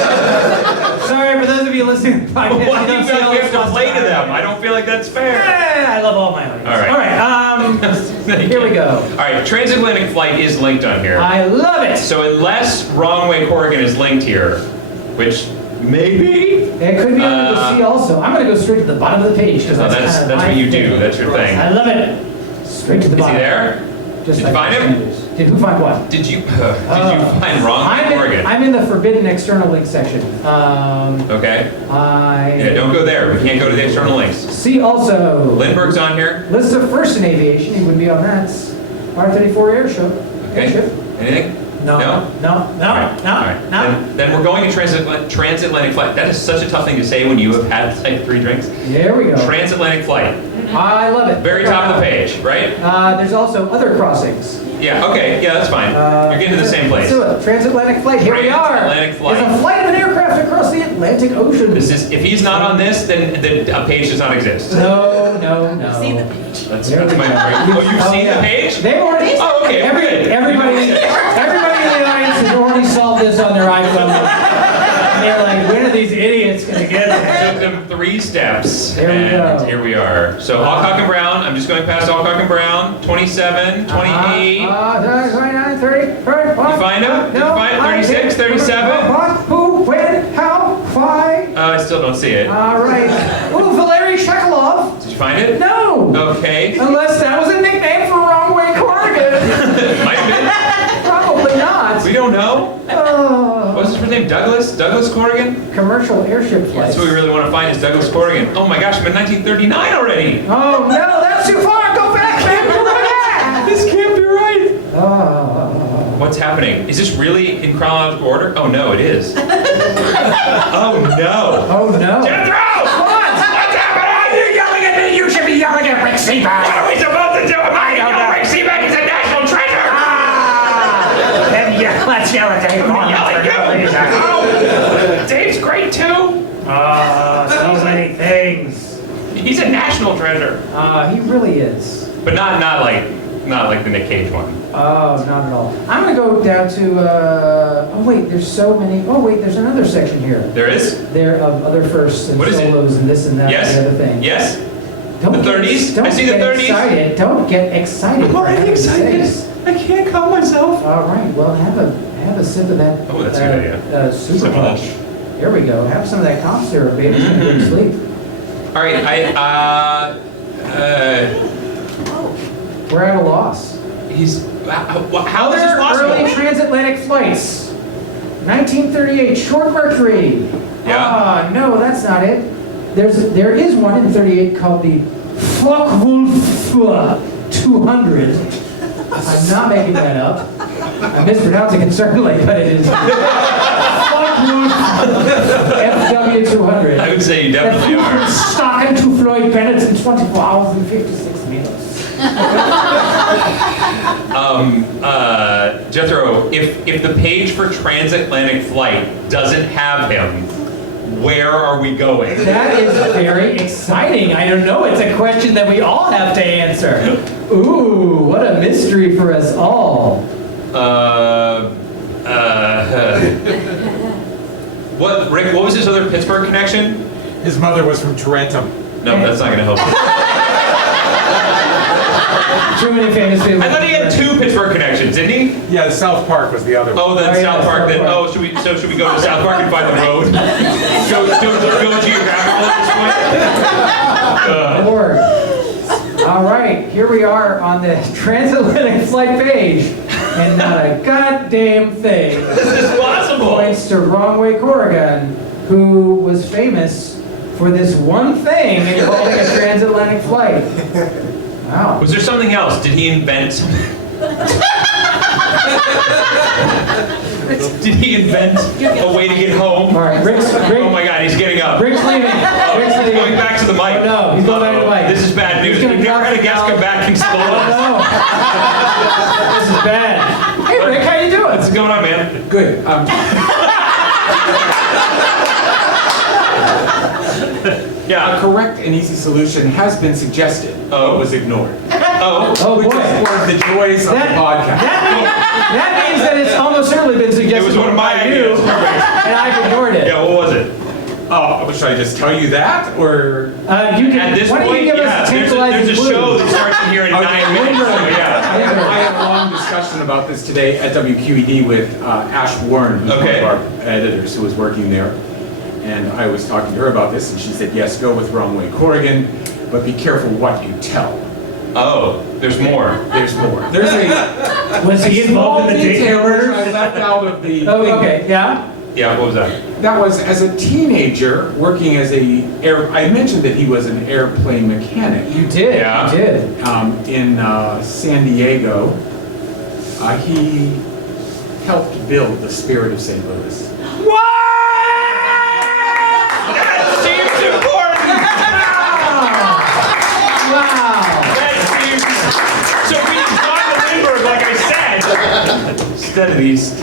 Sorry, for those of you listening to the podcast, Why you do don't you see feel all like we this have to play to stuff. them? I don't feel like that's fair. I love all my audience. All right. All right, here we go. All right, transatlantic flight is linked on here. I love it. So unless Wrong Way Corrigan is linked here, which maybe. It could be under the C also. I'm going to go straight to the bottom of the page because No, that's kinda what my you thing. do. That's your thing. I love it. Straight to the Is he bottom. there? Just Did like you find Bernie him? Sanders. Did who find what? Did you find Wrong Way Corrigan? I'm in the forbidden external link section. Okay. I Yeah, don't go there. We can't go to the external links. see also Lindbergh's on here. list of first in aviation. He would be on that. R-34 air show. Okay. Airship. Anything? No. No? No. No. All right. No. All right. No. Then we're going to transatlantic flight. That is such a tough thing to say when you have had like 3 drinks. There we go. Transatlantic flight. I love it. Very top of the page, right? There's also other crossings. Yeah, okay. Yeah, that's fine. You're getting to the same place. Let's do it. Transatlantic flight. Here we are. Transatlantic flight. It's a flight of an aircraft across the Atlantic Ocean. This is, if he's not on this, then the page does not exist. No. See the page. That's There we my go. point. Oh, you've seen yeah. the page? They've already. Oh, okay, we're good. Everybody in the audience has already solved this on their iPhone. And they're like, when are these idiots going to get it? Took them 3 steps, There we and go. here we are. So Alcock and Brown, I'm just going past Alcock and Brown, 27, 28. 29, 30, 31. You find him? Did you find it? 36, 37? What, who, when, how, why? I still don't see it. All right. Ooh, Valery Shekelov. Did you find it? No. Okay. Unless that was a nickname for Wrong Way Corrigan. Might have Probably not. been. We don't know. What's his first name? Douglas? Douglas Corrigan? Commercial airship That's flights. what we really want to find is Douglas Corrigan. Oh my gosh, I'm in 1939 already. Oh no, that's too far. Go back, man. Go back. This can't be right. Oh. What's happening? Is this really in chronological order? Oh no, it is. Oh no. Oh no. Jethro! What? What's happening? You're yelling at me. You should be yelling at Rick Seaback. What are we supposed to do? I don't know. Rick Seaback is a national treasure. Then yeah, let's yell at Dave. Oh, Dave's great too. So many things. He's a national treasure, He really is. but not like the Nick Cage one. Oh, not at all. I'm gonna go down to. Oh wait, there's so many. Oh wait, there's another section here. There is. There of other firsts and What is it? solos and this and that Yes. and the other thing. Yes. Don't The get- 30s? Don't I see the get 30s. Excited. Don't get excited. I'm already for heaven's excited. sakes. I can't calm myself. All right. Well, have a sip of that. Oh, that's a good idea. Super Some of that. punch. There we go. Have some of that cough syrup, baby. It's gonna go to sleep. All right. We're at a loss. He's. How is this Other possible? early transatlantic flights. 1938, short Mercury. Yeah. No, that's not it. There is one in 38 called the Focke-Wulf 200. I'm not making that up. I'm mispronouncing it certainly, but it is Focke-Wulf FW 200. I would say you definitely are. Stocken to Floyd Bennett in 24 hours and 56 minutes. Jethro, if the page for transatlantic flight doesn't have him, where are we going? That is very exciting. I don't know. It's a question that we all have to answer. Ooh, what a mystery for us all. What, Rick? What was his other Pittsburgh connection? His mother was from Tarentum. No, that's not going to help. Too many famous people. I thought he had 2 Pittsburgh connections, didn't he? Yeah, the South Park was the other one. Oh, then Oh, yeah, South Park. South Then Park. should we go to South Park and find the road? go geographical at this point. Lord. All right, here we are on the transatlantic flight page, and not a goddamn thing This is possible. points to Wrong Way Corrigan, who was famous for this one thing involving a transatlantic flight. Wow. Was there something else? Did he invent something? Did he invent a way to get home? All right, Oh my God, he's getting up. Rick's leaving. Rick's He's leaving. going back to the mic. Oh, no, he's going back to the mic. This is bad news. He's gonna We've never drop had a guest the come back and steal Oh, us. no. This is bad. Hey, Rick, how you doing? What's going on, man? Good. Yeah. A correct and easy solution has been suggested, but was ignored. Oh. Oh, Which boy. is one of the joys of the podcast. That means that it's almost certainly been suggested It was one of my by you, ideas. Perfect. and I've ignored it. Yeah, what was it? Oh, should I just tell you that, or? You can, At this why don't point, you give yeah, us a there's tantalizing a clue? show that starts in here in 9 minutes. So, yeah. I had a long discussion about this today at WQED with Ash Warren, who's Okay. one of our editors who was working there. And I was talking to her about this, and she said, yes, go with Wrong Way Corrigan, but be careful what you tell. Oh, there's more. There's more. There's a Was he small involved in the detail daycare which murders? I left out of the Oh, thing. okay, yeah. Yeah, what was that? That was as a teenager working as I mentioned that he was an airplane mechanic. You did, Yeah. you did. In San Diego. He helped build the Spirit of St. Louis. That seems important. Wow. That seems... So we got Lindbergh, like I said, instead of these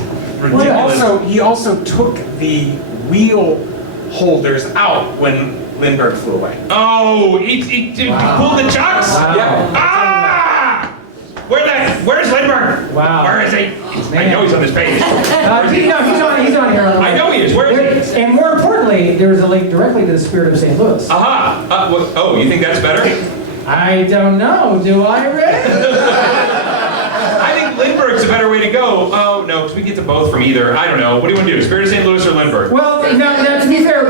ridiculous... He also took the wheel holders out when Lindbergh flew away. Oh, he pulled the chocks? Wow. Yeah. Ah! Where's Lindbergh? Wow. Where is he? I know he's on this page. He's on here. I know he is. Where is he? And more importantly, there's a link directly to the Spirit of St. Louis. Aha! Oh, you think that's better? I don't know, do I, Rick? I think Lindbergh's a better way to go. Oh, no, because we get to both from either. I don't know. What do you want to do? Spirit of St. Louis or Lindbergh? Well, now to be fair,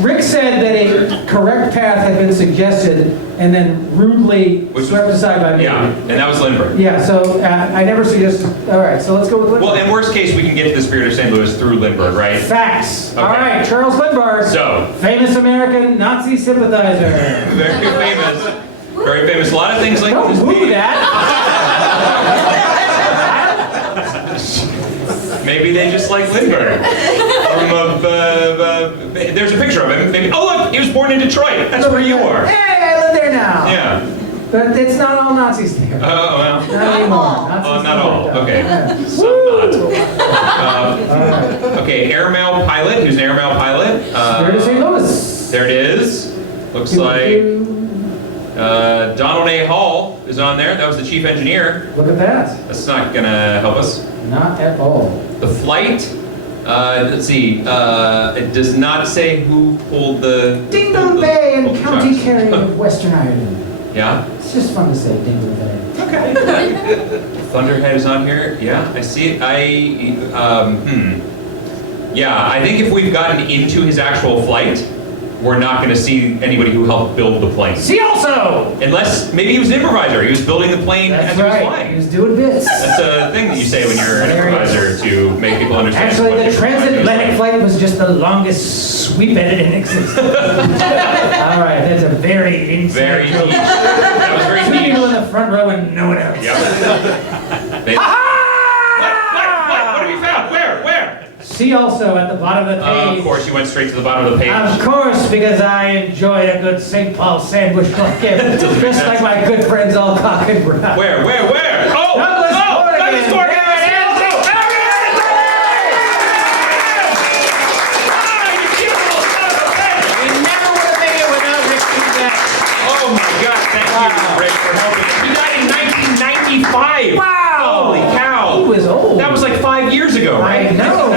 Rick said that a correct path had been suggested and then rudely swept aside by me. Yeah, and that was Lindbergh. Yeah, so I never suggested. All right, so let's go with Lindbergh. Well, in worst case, we can get to the Spirit of St. Louis through Lindbergh, right? Facts. Okay. All right, Charles Lindbergh. So, Famous American Nazi sympathizer. very famous. Very famous. A lot of things like Don't this woo page. that. Maybe they just like Lindbergh. There's a picture of him. Maybe. Oh, look, he was born in Detroit. That's where you are. Hey, I live there now. Yeah. But it's not all Nazis there. Oh, well. Not anymore. Nazis Oh, not all. there. Okay. Yeah. Some not. Okay, airmail pilot. Who's an airmail pilot? Spirit of St. Louis. There it is. Looks like Donald A. Hall is on there. That was the chief engineer. Look at that. That's not gonna help us. Not at all. The flight. Let's see. It does not say who pulled the. Dingle Bay pulled and the County trucks. Kerry of Western Ireland. Yeah. It's just fun to say Dingle Bay. Okay. Thunderhead is on here. Yeah, I see it. Yeah, I think if we've gotten into his actual flight, we're not going to see anybody who helped build the plane. See also! Unless maybe he was an improviser. He was building the plane That's as he was right. He flying. was doing bits. That's a thing that you say when you're an improviser to make people understand. Actually, what the the transatlantic flight was just the longest sweep edit in existence. All right, that's a very inside Very joke. niche. That was very Two people in niche. the front row and no one else. Yep. They- What have you found? Where? See also at the bottom of the page. Of course, you went straight to the bottom of the page. Of course, because I enjoy a good St. Paul sandwich bucket, just like my good friends all cock and brown. Where? Oh! Douglas Corrigan. Douglas Corrigan! We never would have made it without Rick Cusack. Oh my God! Thank you, Rick, for helping. He died in 1995. Wow! Holy cow! He was old. That was like 5 years ago, right? I know.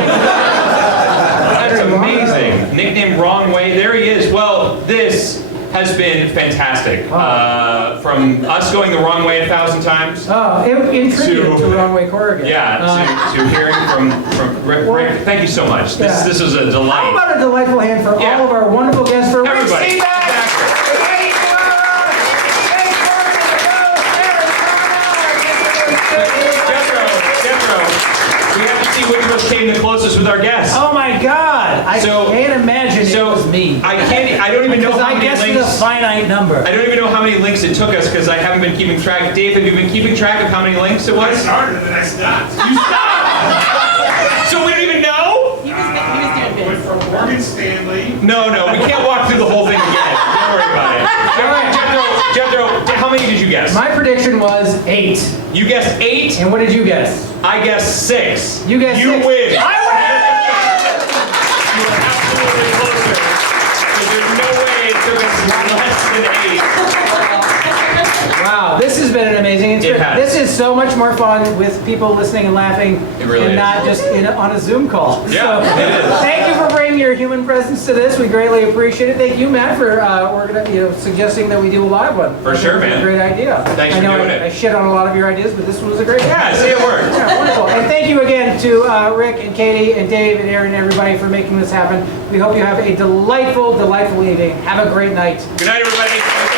That's amazing. Nicknamed Wrong Way. There he is. Well, this has been fantastic. From us going the wrong way 1,000 times. Oh, in tribute to Wrong Way Corrigan. Yeah, to hearing from Rick. Thank you so much. This was a How delight. about a delightful hand for Yeah. all of our wonderful guests for Rick Everybody. Steven. Jethro, we have to see which of us came the closest with our guests. Oh my God! I So- can't imagine it was me. I don't even know Because how I many guessed links. the finite number. I don't even know how many links it took us because I haven't been keeping track. Dave, have you been keeping track of how many links it I was? started and then I stopped. You stopped! So we don't even know? He was doing Went bits. from Morgan Stanley. No, we can't walk through the whole thing again. Don't worry about it. Jethro, how many did you guess? My prediction was 8. You guessed 8. And what did you guess? I guessed 6. You guessed You 6. win. I You were absolutely closer. Because there's no way it took us less than 8. Wow, this has been an amazing experience. has. This is so much more fun with people listening and laughing It really and is. not just on a Zoom call. Yeah, it is. Thank you for bringing your human presence to this. We greatly appreciate it. Thank you, Matt, for suggesting that we do a live one. For sure, man. It's a great idea. Thanks I for know doing it. I shit on a lot of your ideas, but this one was a great one. Yeah, see, it worked. Yeah, wonderful. And thank you again to Rick and Katie and Dave and Aaron and everybody for making this happen. We hope you have a delightful, delightful evening. Have a great night. Good night, everybody.